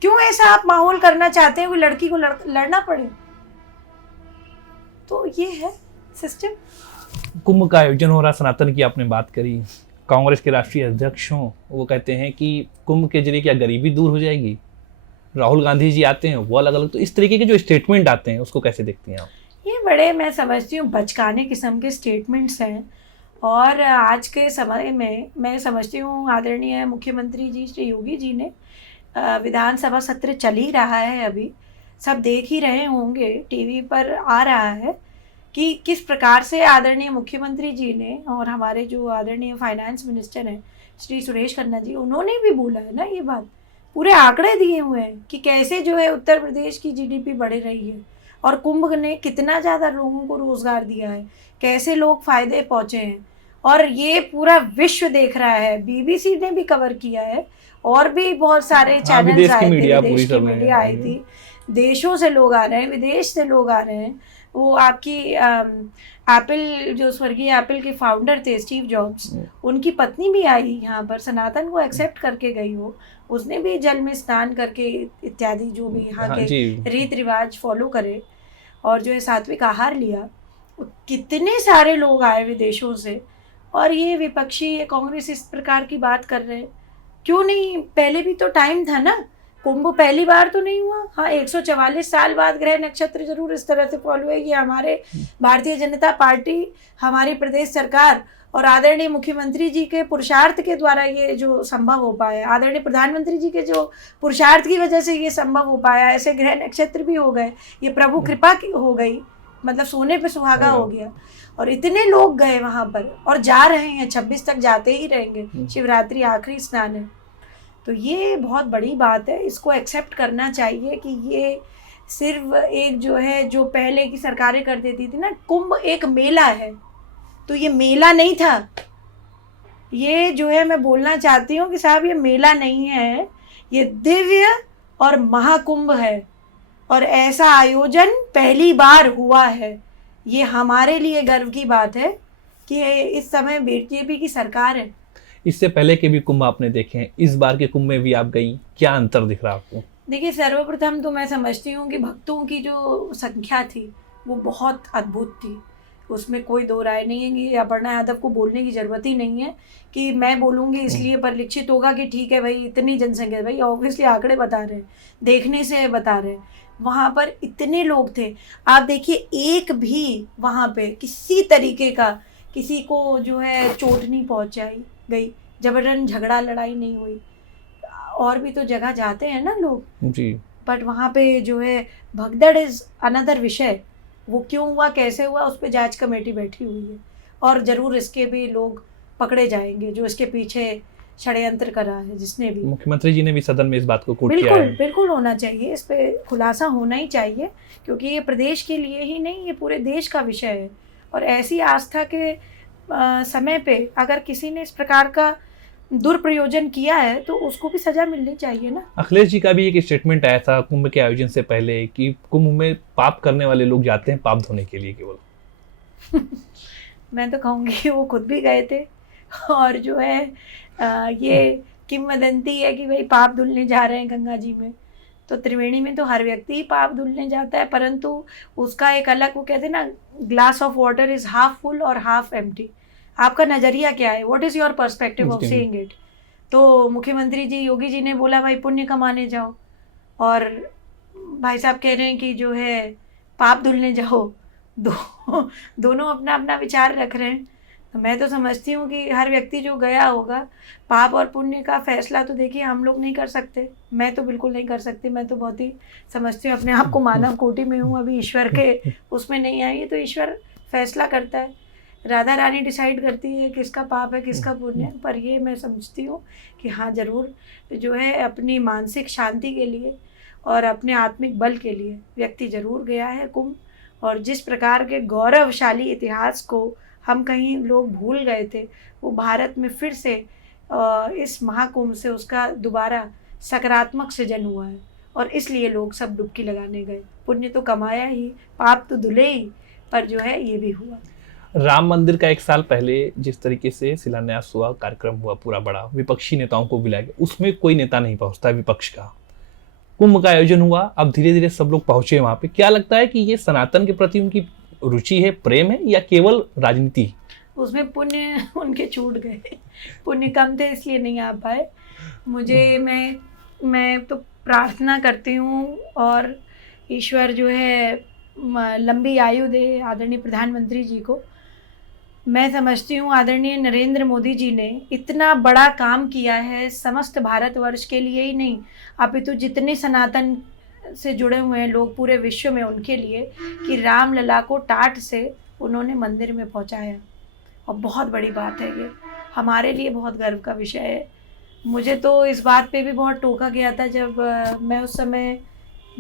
क्यों ऐसा आप माहौल करना चाहते हैं कि लड़की को लड़ना पड़े? तो ये है सिस्टम। कुंभ का आयोजन हो रहा, सनातन की आपने बात करी, कांग्रेस के राष्ट्रीय अध्यक्ष हों, वो कहते हैं कि कुंभ के जरिए क्या गरीबी दूर हो जाएगी? राहुल गांधी जी आते हैं, वो अलग अलग, तो इस तरीके के जो स्टेटमेंट आते हैं उसको कैसे देखती हैं आप? ये बड़े, मैं समझती हूँ, बचकाने किस्म के स्टेटमेंट्स हैं। और आज के समय में मैं समझती हूँ आदरणीय मुख्यमंत्री जी श्री योगी जी ने, विधानसभा सत्र चल ही रहा है, अभी सब देख ही रहे होंगे, टीवी पर आ रहा है कि किस प्रकार से आदरणीय मुख्यमंत्री जी ने और हमारे जो आदरणीय फाइनेंस मिनिस्टर हैं श्री सुरेश खन्ना जी, उन्होंने भी बोला है ना ये बात, पूरे आंकड़े दिए हुए हैं कि कैसे जो है उत्तर प्रदेश की GDP बढ़ रही है और कुंभ ने कितना ज़्यादा लोगों को रोज़गार दिया है, कैसे लोग फ़ायदे पहुँचे हैं। और ये पूरा विश्व देख रहा है, BBC ने भी कवर किया है और भी बहुत सारे चैनल्स आए थे, विदेश की मीडिया आई थी, देशों से लोग आ रहे हैं, विदेश से लोग आ रहे हैं। वो आपकी एप्पल, जो स्वर्गीय एप्पल के फाउंडर थे स्टीव जॉब्स, उनकी पत्नी भी आई यहाँ पर, सनातन को एक्सेप्ट करके गई हो, उसने भी जल में स्नान करके इत्यादि जो भी यहाँ के रीत रिवाज फॉलो करे और जो है सात्विक आहार लिया। कितने सारे लोग आए विदेशों से, और ये विपक्षी, ये कांग्रेस इस प्रकार की बात कर रहे हैं। क्यों नहीं? पहले भी तो टाइम था ना, कुंभ पहली बार तो नहीं हुआ। हाँ, 144 साल बाद ग्रह नक्षत्र जरूर इस तरह से फॉलो है कि हमारे भारतीय जनता पार्टी, हमारी प्रदेश सरकार और आदरणीय मुख्यमंत्री जी के पुरुषार्थ के द्वारा ये जो संभव हो पाया, आदरणीय प्रधानमंत्री जी के जो पुरुषार्थ की वजह से ये संभव हो पाया। ऐसे ग्रह नक्षत्र भी हो गए, ये प्रभु कृपा की हो गई, मतलब सोने पे सुहागा हो गया। और इतने लोग गए वहाँ पर और जा रहे हैं, 26 तक जाते ही रहेंगे, शिवरात्रि आखिरी स्नान है। तो ये बहुत बड़ी बात है, इसको एक्सेप्ट करना चाहिए कि ये सिर्फ एक जो है, जो पहले की सरकारें कर देती थी ना, कुंभ एक मेला है, तो ये मेला नहीं था। ये जो है, मैं बोलना चाहती हूँ कि साहब ये मेला नहीं है, ये दिव्य और महाकुंभ है, और ऐसा आयोजन पहली बार हुआ है। ये हमारे लिए गर्व की बात है कि इस समय बीजेपी की सरकार है। इससे पहले के भी कुंभ आपने देखे हैं, इस बार के कुंभ में भी आप गई, क्या अंतर दिख रहा आपको? देखिए, सर्वप्रथम तो मैं समझती हूँ कि भक्तों की जो संख्या थी वो बहुत अद्भुत थी, उसमें कोई दो राय नहीं है कि अपर्णा यादव को बोलने की ज़रूरत ही नहीं है कि मैं बोलूँगी इसलिए परिलक्षित होगा कि ठीक है भाई इतनी जनसंख्या है। भाई ऑब्वियसली आंकड़े बता रहे हैं, देखने से बता रहे हैं। वहाँ पर इतने लोग थे, आप देखिए एक भी वहाँ पे किसी तरीके का किसी को जो है चोट नहीं पहुँचाई गई, जबरन झगड़ा लड़ाई नहीं हुई। और भी तो जगह जाते हैं ना लोग जी, बट वहाँ पे जो है भगदड़ इज़ अनदर विषय। वो क्यों हुआ कैसे हुआ उस पर जांच कमेटी बैठी हुई है और ज़रूर इसके भी लोग पकड़े जाएंगे जो इसके पीछे षड्यंत्र करा है जिसने भी। मुख्यमंत्री जी ने भी सदन में इस बात को कोट किया बिल्कुल है। बिल्कुल होना चाहिए, इस पे खुलासा होना ही चाहिए क्योंकि ये प्रदेश के लिए ही नहीं, ये पूरे देश का विषय है। और ऐसी आस्था के समय पे अगर किसी ने इस प्रकार का दुरुपयोजन किया है तो उसको भी सजा मिलनी चाहिए ना। अखिलेश जी का भी एक स्टेटमेंट आया था कुंभ के आयोजन से पहले कि कुंभ में पाप करने वाले लोग जाते हैं पाप धोने के लिए केवल। मैं तो कहूँगी वो खुद भी गए थे और जो है ये किंवदंती है कि भाई पाप धुलने जा रहे हैं गंगा जी में, तो त्रिवेणी में तो हर व्यक्ति ही पाप धुलने जाता है, परंतु उसका एक अलग, वो कहते हैं ना, glass of water is half full और हाफ एम्प्टी। आपका नज़रिया क्या है, what is your perspective of seeing it. तो मुख्यमंत्री जी योगी जी ने बोला भाई पुण्य कमाने जाओ और भाई साहब कह रहे हैं कि जो है पाप धुलने जाओ। दोनों अपना अपना विचार रख रहे हैं। तो मैं तो समझती हूँ कि हर व्यक्ति जो गया होगा, पाप और पुण्य का फैसला तो देखिए हम लोग नहीं कर सकते, मैं तो बिल्कुल नहीं कर सकती। मैं तो बहुत ही समझती हूँ अपने आप को मानव कोटि में हूँ, अभी ईश्वर के उसमें नहीं आई है, तो ईश्वर फैसला करता है, राधा रानी डिसाइड करती है किसका पाप है किसका पुण्य है। पर ये मैं समझती हूँ कि हाँ ज़रूर जो है अपनी मानसिक शांति के लिए और अपने आत्मिक बल के लिए व्यक्ति ज़रूर गया है कुंभ। और जिस प्रकार के गौरवशाली इतिहास को हम कहीं लोग भूल गए थे, वो भारत में फिर से इस महाकुंभ से उसका दोबारा सकारात्मक सृजन हुआ है और इसलिए लोग सब डुबकी लगाने गए। पुण्य तो कमाया ही, पाप तो धुले ही, पर जो है ये भी हुआ। राम मंदिर का 1 साल पहले जिस तरीके से शिलान्यास हुआ, कार्यक्रम हुआ पूरा बड़ा, विपक्षी नेताओं को बुलाया गया, उसमें कोई नेता नहीं पहुंचता विपक्ष का। कुंभ का आयोजन हुआ, अब धीरे धीरे सब लोग पहुंचे वहां पे। क्या लगता है कि ये सनातन के प्रति उनकी रुचि है, प्रेम है, या केवल राजनीति? उसमें पुण्य उनके छूट गए, पुण्य कम थे इसलिए नहीं आ पाए। मुझे मैं तो प्रार्थना करती हूँ और ईश्वर जो है लंबी आयु दे आदरणीय प्रधानमंत्री जी को। मैं समझती हूँ आदरणीय नरेंद्र मोदी जी ने इतना बड़ा काम किया है समस्त भारतवर्ष के लिए ही नहीं, अपितु जितने सनातन से जुड़े हुए हैं लोग पूरे विश्व में, उनके लिए, कि रामलला को टाट से उन्होंने मंदिर में पहुँचाया। और बहुत बड़ी बात है ये, हमारे लिए बहुत गर्व का विषय है। मुझे तो इस बात पे भी बहुत टोका गया था जब मैं उस समय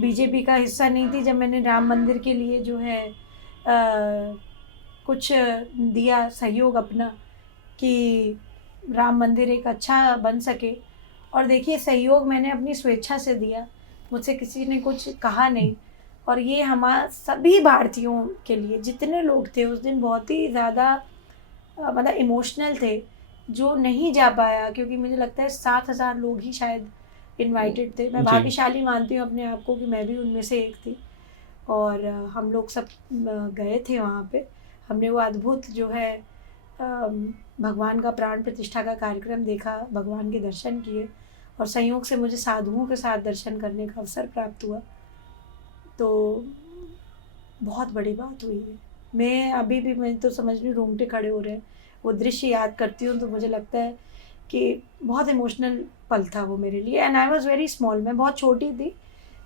बीजेपी का हिस्सा नहीं थी, जब मैंने राम मंदिर के लिए जो है कुछ दिया सहयोग अपना कि राम मंदिर एक अच्छा बन सके। और देखिए सहयोग मैंने अपनी स्वेच्छा से दिया, मुझसे किसी ने कुछ कहा नहीं। और ये हमारे सभी भारतीयों के लिए, जितने लोग थे उस दिन बहुत ही ज़्यादा मतलब इमोशनल थे, जो नहीं जा पाया, क्योंकि मुझे लगता है 7,000 लोग ही शायद इनवाइटेड थे। मैं भाग्यशाली मानती हूँ अपने आप को कि मैं भी उनमें से एक थी। और हम लोग सब गए थे वहाँ पे। हमने वो अद्भुत जो है भगवान का प्राण प्रतिष्ठा का कार्यक्रम देखा, भगवान के दर्शन किए और संयोग से मुझे साधुओं के साथ दर्शन करने का अवसर प्राप्त हुआ। तो बहुत बड़ी बात हुई है। मैं अभी भी, मैं तो समझ रही हूँ रोंगटे खड़े हो रहे हैं, वो दृश्य याद करती हूँ तो मुझे लगता है कि बहुत इमोशनल पल था वो मेरे लिए। And I was very small, मैं बहुत छोटी थी।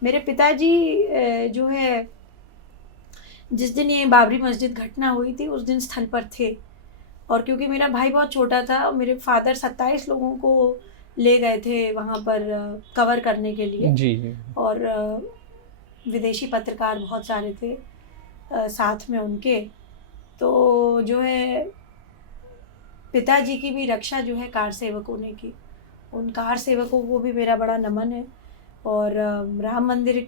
मेरे पिताजी जो है जिस दिन ये बाबरी मस्जिद घटना हुई थी उस दिन स्थल पर थे, और क्योंकि मेरा भाई बहुत छोटा था, मेरे फादर 27 लोगों को ले गए थे वहाँ पर कवर करने के लिए जी। और विदेशी पत्रकार बहुत सारे थे साथ में उनके। तो जो है पिताजी की भी रक्षा जो है कार सेवकों ने की, उन कार सेवकों को भी मेरा बड़ा नमन है। और राम मंदिर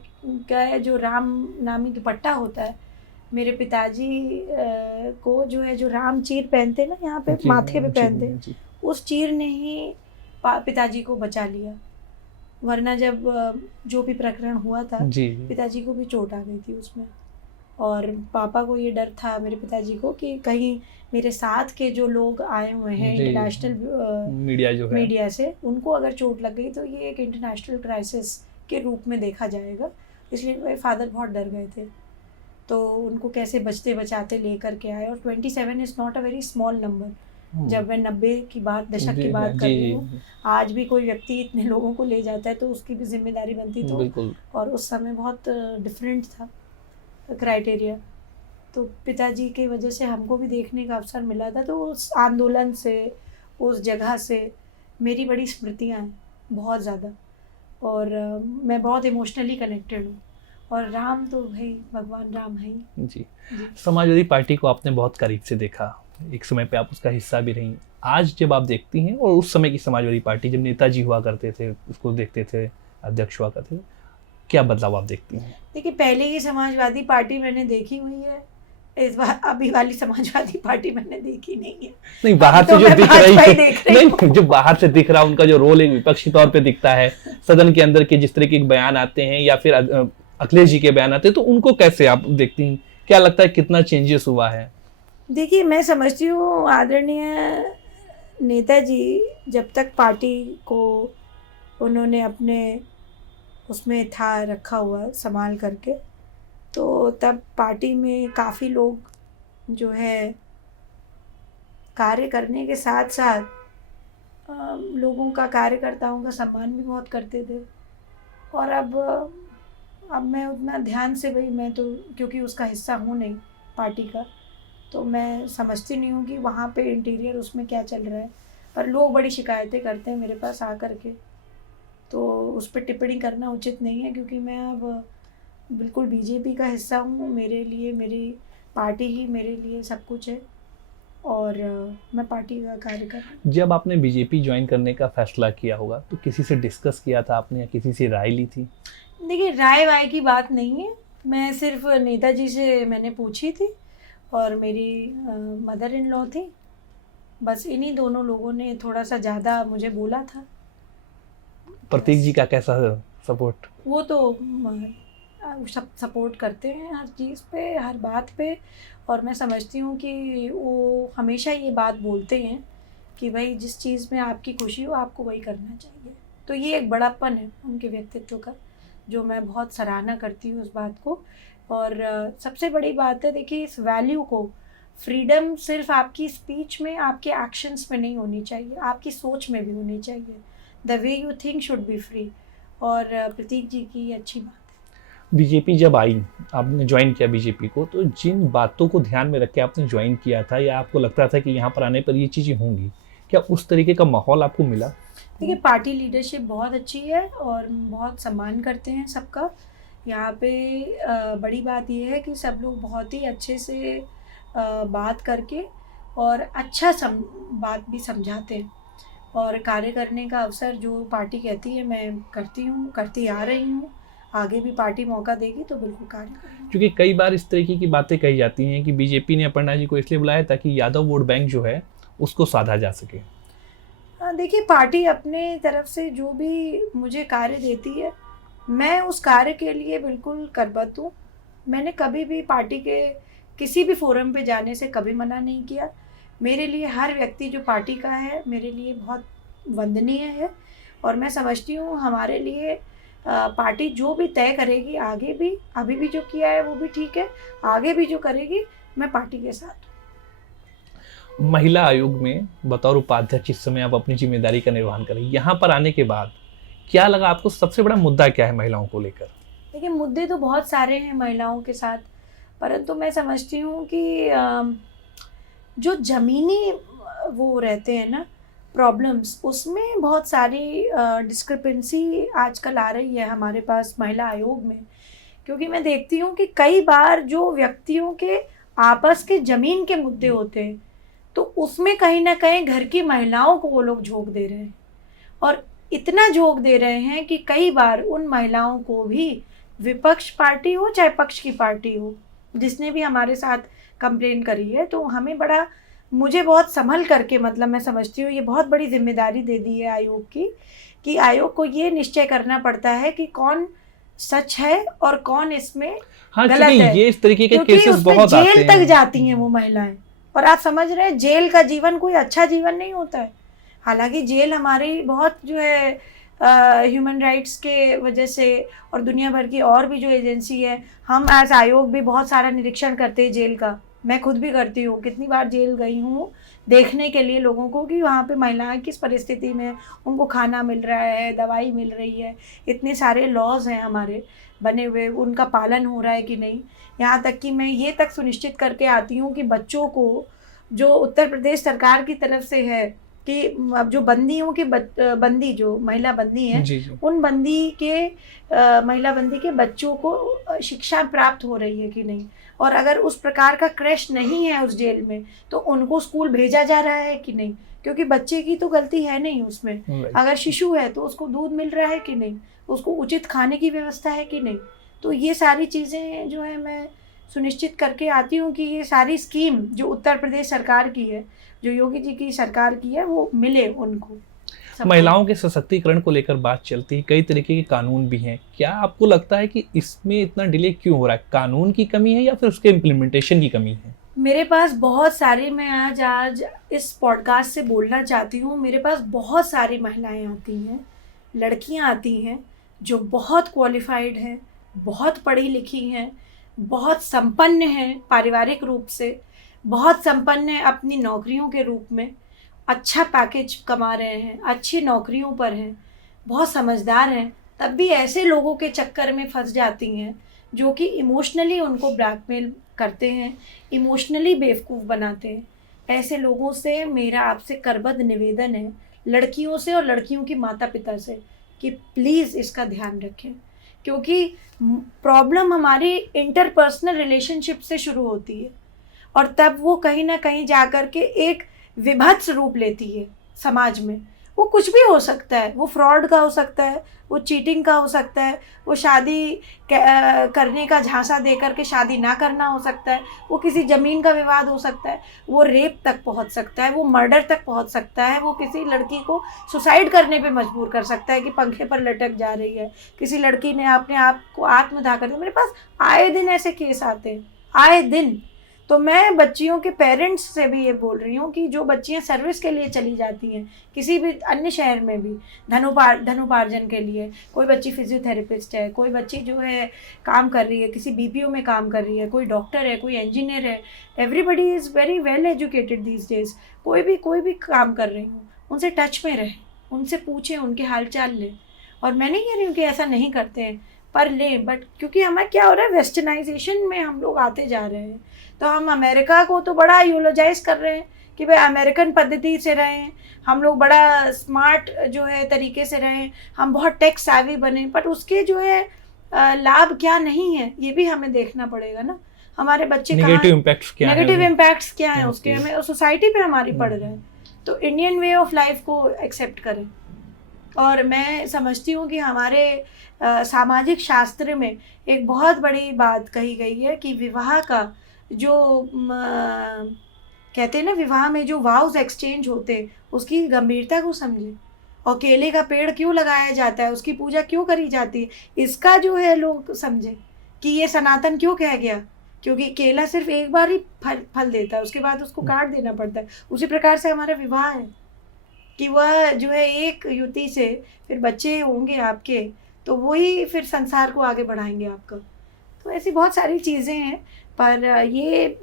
का जो राम नामी दुपट्टा होता है, मेरे पिताजी को जो है, जो राम चीर पहनते ना यहाँ पे माथे पे पहनते, उस चीर ने ही पिताजी को बचा लिया। वरना जब जो भी प्रकरण हुआ था पिताजी को भी चोट आ गई थी उसमें। और पापा को ये डर था, मेरे पिताजी को, कि कहीं मेरे साथ के जो लोग आए हुए हैं जी, इंटरनेशनल मीडिया जो है मीडिया से, उनको अगर चोट लग गई तो ये एक इंटरनेशनल क्राइसिस के रूप में देखा जाएगा, इसलिए मेरे फादर बहुत डर गए थे। तो उनको कैसे बचते बचाते लेकर के आए। और 27 is not a very small number. जब मैं 90 की बात, दशक की बात कर रही हूँ, आज भी कोई व्यक्ति इतने लोगों को ले जाता है तो उसकी भी जिम्मेदारी बनती। तो बिल्कुल। और उस समय बहुत डिफरेंट था क्राइटेरिया। तो पिताजी की वजह से हमको भी देखने का अवसर मिला था। तो उस आंदोलन से, उस जगह से मेरी बड़ी स्मृतियाँ हैं, बहुत ज़्यादा। और मैं बहुत इमोशनली कनेक्टेड हूँ। और राम तो भाई भगवान राम है ही। जी। समाजवादी पार्टी को आपने बहुत करीब से देखा, एक समय पे आप उसका हिस्सा भी रही। आज जब आप देखती हैं और उस समय की समाजवादी पार्टी, जब नेताजी हुआ करते थे, उसको देखते थे, अध्यक्ष हुआ करते थे, क्या बदलाव आप देखती हैं? देखिए, पहले की समाजवादी पार्टी मैंने देखी हुई है, इस बार अभी वाली समाजवादी पार्टी मैंने देखी नहीं है। नहीं, बाहर से तो जो मैं दिख रही भाजपा ही है, देख रही नहीं, जो बाहर से दिख रहा है उनका जो रोल एक विपक्षी तौर पे दिखता है, सदन के अंदर के जिस तरह के बयान आते हैं या फिर अखिलेश जी के बयान आते हैं, तो उनको कैसे आप देखती हैं? क्या लगता है कितना चेंजेस हुआ है? देखिए, मैं समझती हूँ आदरणीय नेताजी जब तक पार्टी को उन्होंने अपने उसमें था रखा हुआ संभाल करके, तो तब पार्टी में काफ़ी लोग जो है कार्य करने के साथ साथ लोगों का, कार्यकर्ताओं का सम्मान भी बहुत करते थे। और अब मैं उतना ध्यान से, भाई मैं तो क्योंकि उसका हिस्सा हूँ नहीं पार्टी का, तो मैं समझती नहीं हूँ कि वहाँ पे इंटीरियर उसमें क्या चल रहा है। पर लोग बड़ी शिकायतें करते हैं मेरे पास आकर के, तो उस पर टिप्पणी करना उचित नहीं है, क्योंकि मैं अब बिल्कुल बीजेपी का हिस्सा हूँ। मेरे लिए मेरी पार्टी ही मेरे लिए सब कुछ है, और मैं पार्टी का कार्य कर रही हूँ। जब आपने बीजेपी ज्वाइन करने का फैसला किया होगा तो किसी से डिस्कस किया था आपने या किसी से राय ली थी? देखिए, राय वाय की बात नहीं है, मैं सिर्फ नेताजी से मैंने पूछी थी और मेरी मदर इन लॉ थी, बस इन्हीं दोनों लोगों ने थोड़ा सा ज़्यादा मुझे बोला था। प्रतीक जी का कैसा सपोर्ट? वो तो सब सपोर्ट करते हैं हर चीज़ पे, हर बात पे। और मैं समझती हूँ कि वो हमेशा ये बात बोलते हैं कि भाई जिस चीज़ में आपकी खुशी हो आपको वही करना चाहिए। तो ये एक बड़ापन है उनके व्यक्तित्व का, जो मैं बहुत सराहना करती हूँ उस बात को। और सबसे बड़ी बात है, देखिए, इस वैल्यू को, फ्रीडम सिर्फ आपकी स्पीच में, आपके एक्शंस में नहीं होनी चाहिए, आपकी सोच में भी होनी चाहिए। The way you think should be free. और प्रतीक जी की अच्छी बात है। बीजेपी जब आई, आपने ज्वाइन किया बीजेपी को, तो जिन बातों को ध्यान में रख के आपने ज्वाइन किया था या आपको लगता था कि यहाँ पर आने पर ये चीज़ें होंगी, क्या उस तरीके का माहौल आपको मिला? देखिए, पार्टी लीडरशिप बहुत अच्छी है और बहुत सम्मान करते हैं सबका यहाँ पे। बड़ी बात यह है कि सब लोग बहुत ही अच्छे से बात करके और अच्छा बात भी समझाते हैं। और कार्य करने का अवसर जो पार्टी कहती है मैं करती हूँ, करती आ रही हूँ, आगे भी पार्टी मौका देगी तो बिल्कुल कार्य करेंगे। क्योंकि कई बार इस तरीके की बातें कही जाती हैं कि बीजेपी ने अपर्णा जी को इसलिए बुलाया ताकि यादव वोट बैंक जो है उसको साधा जा सके। देखिए, पार्टी अपने तरफ से जो भी मुझे कार्य देती है, मैं उस कार्य के लिए बिल्कुल करबद्ध हूँ। मैंने कभी भी पार्टी के किसी भी फोरम पे जाने से कभी मना नहीं किया। मेरे लिए हर व्यक्ति जो पार्टी का है मेरे लिए बहुत वंदनीय है। और मैं समझती हूँ हमारे लिए पार्टी जो भी तय करेगी आगे भी, अभी भी जो किया है वो भी ठीक है, आगे भी जो करेगी मैं पार्टी के साथ हूँ। महिला आयोग में बतौर उपाध्यक्ष इस समय आप अपनी जिम्मेदारी का निर्वहन करें, यहाँ पर आने के बाद क्या लगा आपको, सबसे बड़ा मुद्दा क्या है महिलाओं को लेकर? देखिए, मुद्दे तो बहुत सारे हैं महिलाओं के साथ, परंतु मैं समझती हूँ कि जो ज़मीनी वो रहते हैं ना प्रॉब्लम्स, उसमें बहुत सारी डिस्क्रिपेंसी आजकल आ रही है हमारे पास महिला आयोग में। क्योंकि मैं देखती हूँ कि कई बार जो व्यक्तियों के आपस के ज़मीन के मुद्दे होते हैं तो उसमें कहीं ना कहीं घर की महिलाओं को वो लोग झोंक दे रहे हैं, और इतना झोंक दे रहे हैं कि कई बार उन महिलाओं को भी, विपक्ष पार्टी हो चाहे पक्ष की पार्टी हो, जिसने भी हमारे साथ कंप्लेन करी है, तो हमें मुझे बहुत संभल करके, मतलब मैं समझती हूँ ये बहुत बड़ी जिम्मेदारी दे दी है आयोग की, कि आयोग को ये निश्चय करना पड़ता है कि कौन सच है और कौन इसमें हाँ, गलत क्योंकि है। ये इस तरीके के क्योंकि केसेस उसमें बहुत आते जेल तक हैं। जाती हैं वो महिलाएं, और आप समझ रहे हैं जेल का जीवन कोई अच्छा जीवन नहीं होता है। हालांकि जेल हमारी बहुत जो है ह्यूमन राइट्स के वजह से और दुनिया भर की और भी जो एजेंसी है, हम एज आयोग भी बहुत सारा निरीक्षण करते हैं जेल का। मैं खुद भी करती हूँ, कितनी बार जेल गई हूँ देखने के लिए लोगों को कि वहाँ पे महिलाएं किस परिस्थिति में, उनको खाना मिल रहा है, दवाई मिल रही है, इतने सारे लॉज हैं हमारे बने हुए, उनका पालन हो रहा है कि नहीं। यहाँ तक कि मैं ये तक सुनिश्चित करके आती हूँ कि बच्चों को जो उत्तर प्रदेश सरकार की तरफ से है कि अब जो बंदियों के बंदी जो महिला बंदी हैं, जी जी। उन बंदी के महिला बंदी के बच्चों को शिक्षा प्राप्त हो रही है कि नहीं, और अगर उस प्रकार का क्रैश नहीं है उस जेल में तो उनको स्कूल भेजा जा रहा है कि नहीं, क्योंकि बच्चे की तो गलती है नहीं उसमें। Right. अगर शिशु है तो उसको दूध मिल रहा है कि नहीं, उसको उचित खाने की व्यवस्था है कि नहीं। तो ये सारी चीज़ें जो है मैं सुनिश्चित करके आती हूँ कि ये सारी स्कीम जो उत्तर प्रदेश सरकार की है, जो योगी जी की सरकार की है, वो मिले उनको सबको। महिलाओं के सशक्तिकरण को लेकर बात चलती है, कई तरीके के कानून भी हैं। क्या आपको लगता है कि इसमें इतना डिले क्यों हो रहा है? कानून की कमी है या फिर उसके इम्प्लीमेंटेशन की कमी है? मेरे पास बहुत सारी, मैं आज इस पॉडकास्ट से बोलना चाहती हूँ, मेरे पास बहुत सारी महिलाएं आती हैं, लड़कियां आती हैं जो बहुत क्वालिफाइड हैं, बहुत पढ़ी लिखी हैं, बहुत संपन्न हैं पारिवारिक रूप से, बहुत संपन्न हैं अपनी नौकरियों के रूप में, अच्छा पैकेज कमा रहे हैं, अच्छी नौकरियों पर हैं, बहुत समझदार हैं, तब भी ऐसे लोगों के चक्कर में फंस जाती हैं जो कि इमोशनली उनको ब्लैकमेल करते हैं, इमोशनली बेवकूफ़ बनाते हैं। ऐसे लोगों से मेरा आपसे करबद्ध निवेदन है, लड़कियों से और लड़कियों की माता पिता से, कि प्लीज़ इसका ध्यान रखें, क्योंकि प्रॉब्लम हमारी इंटरपर्सनल रिलेशनशिप से शुरू होती है और तब वो कहीं ना कहीं जा कर के एक विभत्स रूप लेती है समाज में। वो कुछ भी हो सकता है, वो फ्रॉड का हो सकता है, वो चीटिंग का हो सकता है, वो शादी करने का झांसा दे करके शादी ना करना हो सकता है, वो किसी ज़मीन का विवाद हो सकता है, वो रेप तक पहुंच सकता है, वो मर्डर तक पहुंच सकता है, वो किसी लड़की को सुसाइड करने पे मजबूर कर सकता है कि पंखे पर लटक जा रही है, किसी लड़की ने अपने आप को आत्मदाह कर दिया। मेरे पास आए दिन ऐसे केस आते हैं, आए दिन। तो मैं बच्चियों के पेरेंट्स से भी ये बोल रही हूँ कि जो बच्चियाँ सर्विस के लिए चली जाती हैं किसी भी अन्य शहर में भी धनोपार्जन के लिए, कोई बच्ची फिजियोथेरेपिस्ट है, कोई बच्ची जो है काम कर रही है, किसी बीपीओ में काम कर रही है, कोई डॉक्टर है, कोई इंजीनियर है, everybody is very well educated these days. कोई भी काम कर रही हूँ, उनसे टच में रहें, उनसे पूछें, उनके हाल चाल लें। और मैं नहीं कह रही हूँ कि ऐसा नहीं करते हैं, पर लें, बट क्योंकि हमें क्या हो रहा है, वेस्टर्नाइजेशन में हम लोग आते जा रहे हैं, तो हम अमेरिका को तो बड़ा यूलोजाइज कर रहे हैं कि भाई अमेरिकन पद्धति से रहें, हम लोग बड़ा स्मार्ट जो है तरीके से रहें, हम बहुत टेक savvy बने, बट उसके जो है लाभ क्या नहीं है ये भी हमें देखना पड़ेगा ना। हमारे बच्चे नेगेटिव इम्पैक्ट्स क्या है उसके हमें सोसाइटी पे हमारी पड़ रहे हैं। तो इंडियन वे ऑफ लाइफ को एक्सेप्ट करें। और मैं समझती हूँ कि हमारे सामाजिक शास्त्र में एक बहुत बड़ी बात कही गई है कि विवाह का जो कहते हैं ना, विवाह में जो वाउज एक्सचेंज होते उसकी गंभीरता को समझे, और केले का पेड़ क्यों लगाया जाता है, उसकी पूजा क्यों करी जाती है, इसका जो है लोग समझे कि ये सनातन क्यों कह गया, क्योंकि केला सिर्फ एक बार ही फल देता है, उसके बाद उसको काट देना पड़ता है। उसी प्रकार से हमारा विवाह है कि वह जो है एक युवती से फिर बच्चे होंगे आपके, तो वही फिर संसार को आगे बढ़ाएंगे आपका। तो ऐसी बहुत सारी चीज़ें हैं, पर ये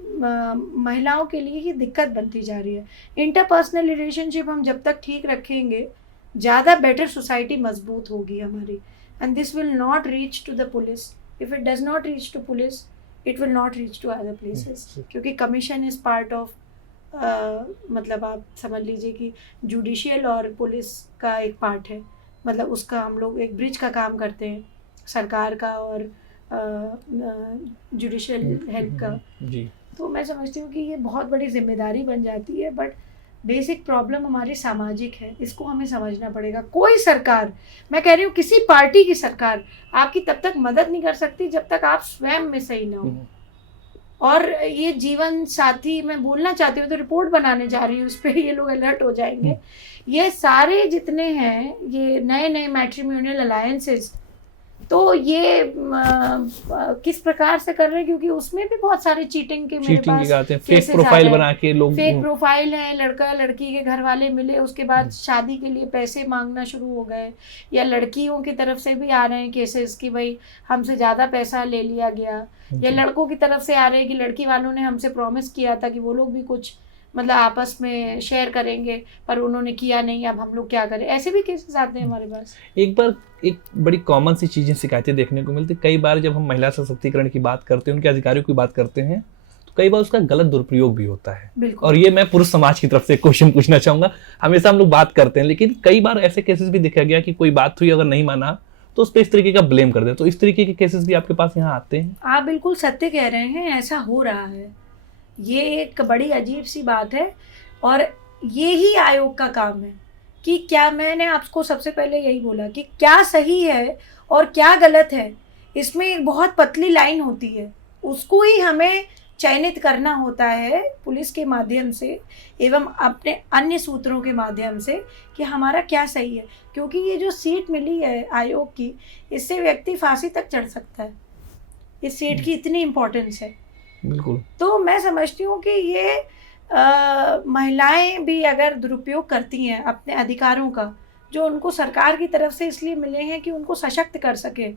महिलाओं के लिए ही दिक्कत बनती जा रही है। इंटरपर्सनल रिलेशनशिप हम जब तक ठीक रखेंगे, ज़्यादा बेटर सोसाइटी मजबूत होगी हमारी। And this will not reach to the police. If it does not reach to police, it will not reach to other places, क्योंकि कमीशन इज़ पार्ट ऑफ मतलब आप समझ लीजिए कि जुडिशियल और पुलिस का एक पार्ट है, मतलब उसका हम लोग एक ब्रिज का काम करते हैं, सरकार का और जुडिशियल हेल्प का जी। तो मैं समझती हूँ कि ये बहुत बड़ी जिम्मेदारी बन जाती है। बट बेसिक प्रॉब्लम हमारी सामाजिक है, इसको हमें समझना पड़ेगा। कोई सरकार, मैं कह रही हूँ किसी पार्टी की सरकार आपकी तब तक मदद नहीं कर सकती जब तक आप स्वयं में सही ना हो। और ये जीवन साथी मैं बोलना चाहती हूँ, तो रिपोर्ट बनाने जा रही हूँ उस पर, ये लोग अलर्ट हो जाएंगे। ये सारे जितने हैं ये नए मैट्रिमोनियल अलायंसेस, तो ये किस प्रकार से कर रहे हैं, क्योंकि उसमें भी बहुत सारे चीटिंग के मेरे पास फेक प्रोफाइल बना के लोग, फेक प्रोफाइल है, लड़का लड़की के घर वाले मिले, उसके बाद शादी के लिए पैसे मांगना शुरू हो गए, या लड़कियों की तरफ से भी आ रहे हैं केसेस कि भाई हमसे ज़्यादा पैसा ले लिया गया, या लड़कों की तरफ से आ रहे हैं कि लड़की वालों ने हमसे प्रॉमिस किया था कि वो लोग भी कुछ मतलब आपस में शेयर करेंगे, पर उन्होंने किया नहीं, अब हम लोग क्या करें। ऐसे भी केसेस आते हैं हमारे पास। एक बार एक बड़ी कॉमन सी चीज़ें शिकायतें देखने को मिलती, कई बार जब हम महिला सशक्तिकरण की बात करते हैं, उनके अधिकारियों की बात करते हैं, तो कई बार उसका गलत दुरुपयोग भी होता है। और ये मैं पुरुष समाज की तरफ से क्वेश्चन पूछना चाहूंगा। हमेशा हम लोग बात करते हैं, लेकिन कई बार ऐसे केसेस भी देखा गया कि कोई बात हुई, अगर नहीं माना तो उस पर इस तरीके का ब्लेम कर दे। तो इस तरीके के केसेस भी आपके पास यहाँ आते हैं? आप बिल्कुल सत्य कह रहे हैं, ऐसा हो रहा है। ये एक बड़ी अजीब सी बात है, और ये ही आयोग का काम है कि क्या, मैंने आपको सबसे पहले यही बोला कि क्या सही है और क्या गलत है, इसमें एक बहुत पतली लाइन होती है, उसको ही हमें चयनित करना होता है पुलिस के माध्यम से एवं अपने अन्य सूत्रों के माध्यम से कि हमारा क्या सही है। क्योंकि ये जो सीट मिली है आयोग की, इससे व्यक्ति फांसी तक चढ़ सकता है, इस सीट की इतनी इम्पोर्टेंस है। बिल्कुल। तो मैं समझती हूँ कि ये महिलाएं भी अगर दुरुपयोग करती हैं अपने अधिकारों का, जो उनको सरकार की तरफ से इसलिए मिले हैं कि उनको सशक्त कर सके,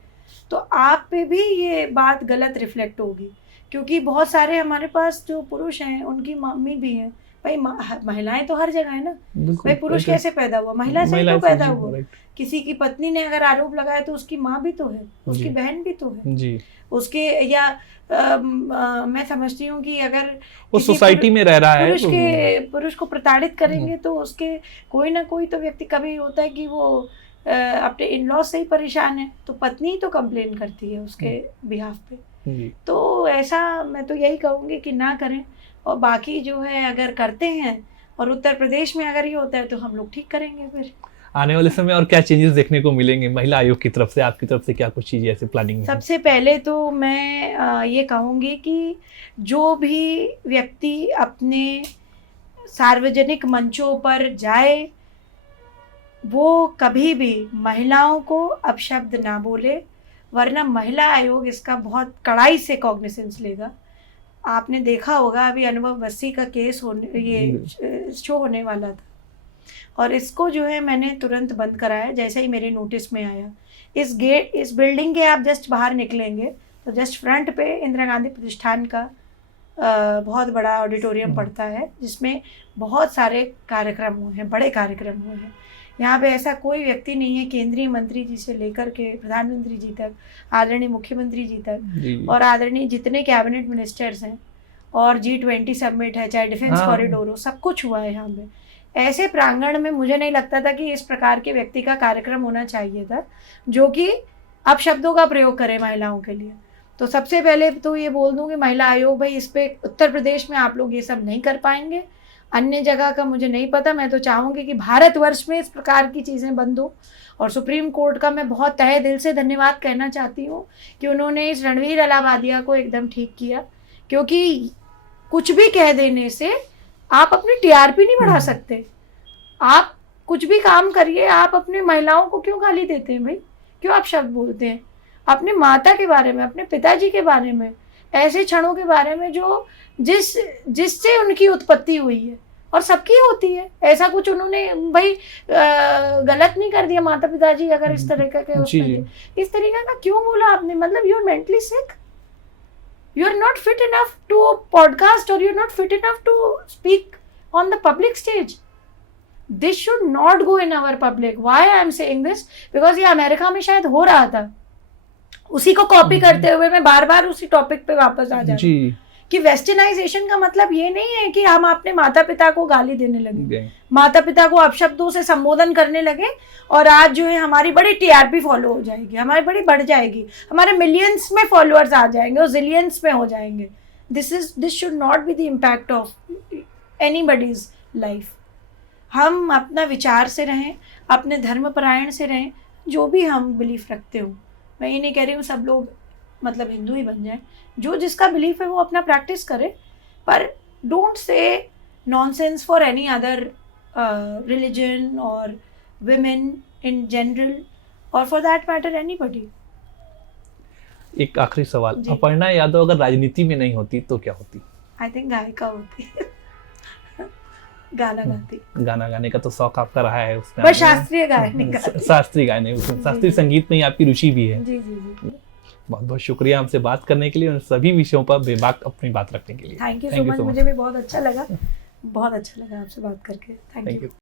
तो आप पे भी ये बात गलत रिफ्लेक्ट होगी। क्योंकि बहुत सारे हमारे पास जो पुरुष हैं, उनकी मम्मी भी हैं। भाई महिलाएं तो हर जगह है ना, भाई पुरुष कैसे पैदा हुआ, महिला से तो पैदा हुआ। किसी की पत्नी ने अगर आरोप लगाया तो उसकी माँ भी तो है, उसकी बहन भी तो है जी। उसके या मैं समझती हूँ कि अगर वो सोसाइटी में रह रहा है, पुरुष को प्रताड़ित करेंगे तो उसके कोई ना कोई तो व्यक्ति, कभी होता है कि वो अपने इन लॉ से ही परेशान है, तो पत्नी तो कंप्लेन करती है उसके बिहाफ पे। तो ऐसा मैं तो यही कहूँगी कि ना करें, और बाकी जो है अगर करते हैं और उत्तर प्रदेश में अगर ये होता है तो हम लोग ठीक करेंगे। फिर आने वाले समय और क्या चेंजेस देखने को मिलेंगे महिला आयोग की तरफ से, आपकी तरफ से क्या कुछ चीज़ें ऐसे प्लानिंग है? सबसे पहले तो मैं ये कहूँगी कि जो भी व्यक्ति अपने सार्वजनिक मंचों पर जाए, वो कभी भी महिलाओं को अपशब्द ना बोले, वरना महिला आयोग इसका बहुत कड़ाई से कॉग्निसेंस लेगा। आपने देखा होगा अभी अनुभव बस्सी का केस शो होने वाला था, और इसको जो है मैंने तुरंत बंद कराया जैसे ही मेरे नोटिस में आया। इस बिल्डिंग के आप जस्ट बाहर निकलेंगे तो जस्ट फ्रंट पे इंदिरा गांधी प्रतिष्ठान का बहुत बड़ा ऑडिटोरियम पड़ता है, जिसमें बहुत सारे कार्यक्रम हुए हैं, बड़े कार्यक्रम हुए हैं। यहाँ पे ऐसा कोई व्यक्ति नहीं है, केंद्रीय मंत्री जी से लेकर के प्रधानमंत्री जी तक, आदरणीय मुख्यमंत्री जी तक, और आदरणीय जितने कैबिनेट मिनिस्टर्स हैं, और G20 समिट है, चाहे डिफेंस कॉरिडोर हो, सब कुछ हुआ है यहाँ पे। ऐसे प्रांगण में मुझे नहीं लगता था कि इस प्रकार के व्यक्ति का कार्यक्रम होना चाहिए था, जो कि अपशब्दों का प्रयोग करे महिलाओं के लिए। तो सबसे पहले तो ये बोल दूँ कि महिला आयोग, भाई इस पे उत्तर प्रदेश में आप लोग ये सब नहीं कर पाएंगे, अन्य जगह का मुझे नहीं पता। मैं तो चाहूँगी कि भारतवर्ष में इस प्रकार की चीज़ें बंद हो। और सुप्रीम कोर्ट का मैं बहुत तहे दिल से धन्यवाद कहना चाहती हूँ कि उन्होंने इस रणवीर अलाहाबादिया को एकदम ठीक किया, क्योंकि कुछ भी कह देने से आप अपनी टीआरपी नहीं बढ़ा सकते। आप कुछ भी काम करिए, आप अपने महिलाओं को क्यों गाली देते हैं भाई, क्यों आप शब्द बोलते हैं अपने माता के बारे में, अपने पिताजी के बारे में, ऐसे क्षणों के बारे में जो जिससे उनकी उत्पत्ति हुई है, और सबकी होती है। ऐसा कुछ उन्होंने भाई गलत नहीं कर दिया माता पिताजी, अगर इस तरह का इस तरीके का क्यों बोला आपने, मतलब you are mentally sick, you are not fit enough to podcast, or you're not fit enough to speak on the public stage. This should not go in our public. Why I am saying this? Because ये America में शायद हो रहा था, उसी को copy करते हुए मैं बार बार उसी टॉपिक पे वापस आ जाती हूँ कि वेस्टर्नाइजेशन का मतलब ये नहीं है कि हम अपने माता पिता को गाली देने लगे, माता पिता को अपशब्दों से संबोधन करने लगे, और आज जो है हमारी बड़ी टीआरपी फॉलो हो जाएगी, हमारी बड़ी बढ़ जाएगी, हमारे मिलियंस में फॉलोअर्स आ जाएंगे और जिलियंस में हो जाएंगे। This should not be the impact of anybody's life. हम अपना विचार से रहें, अपने धर्मपरायण से रहें, जो भी हम बिलीफ रखते हो। मैं ये नहीं कह रही हूँ सब लोग मतलब हिंदू ही बन जाए, जो जिसका बिलीफ है वो अपना प्रैक्टिस करे, पर don't say nonsense for any other religion और women in general, or for that matter anybody. एक आखिरी सवाल, जी। अपर्णा यादव अगर राजनीति में नहीं होती तो क्या होती? आई थिंक गायिका होती गाना गाती, गाना गाने का तो शौक आपका रहा है उसमें, बस शास्त्रीय गायन नहीं गाती। शास्त्रीय गाने, उसमें शास्त्रीय संगीत में ही आपकी रुचि भी है। जी जी जी, बहुत बहुत शुक्रिया हमसे बात करने के लिए और सभी विषयों पर बेबाक अपनी बात रखने के लिए। Thank you Thank so you much, so much. मुझे भी बहुत अच्छा लगा, बहुत अच्छा लगा आपसे बात करके। Thank thank you. यू।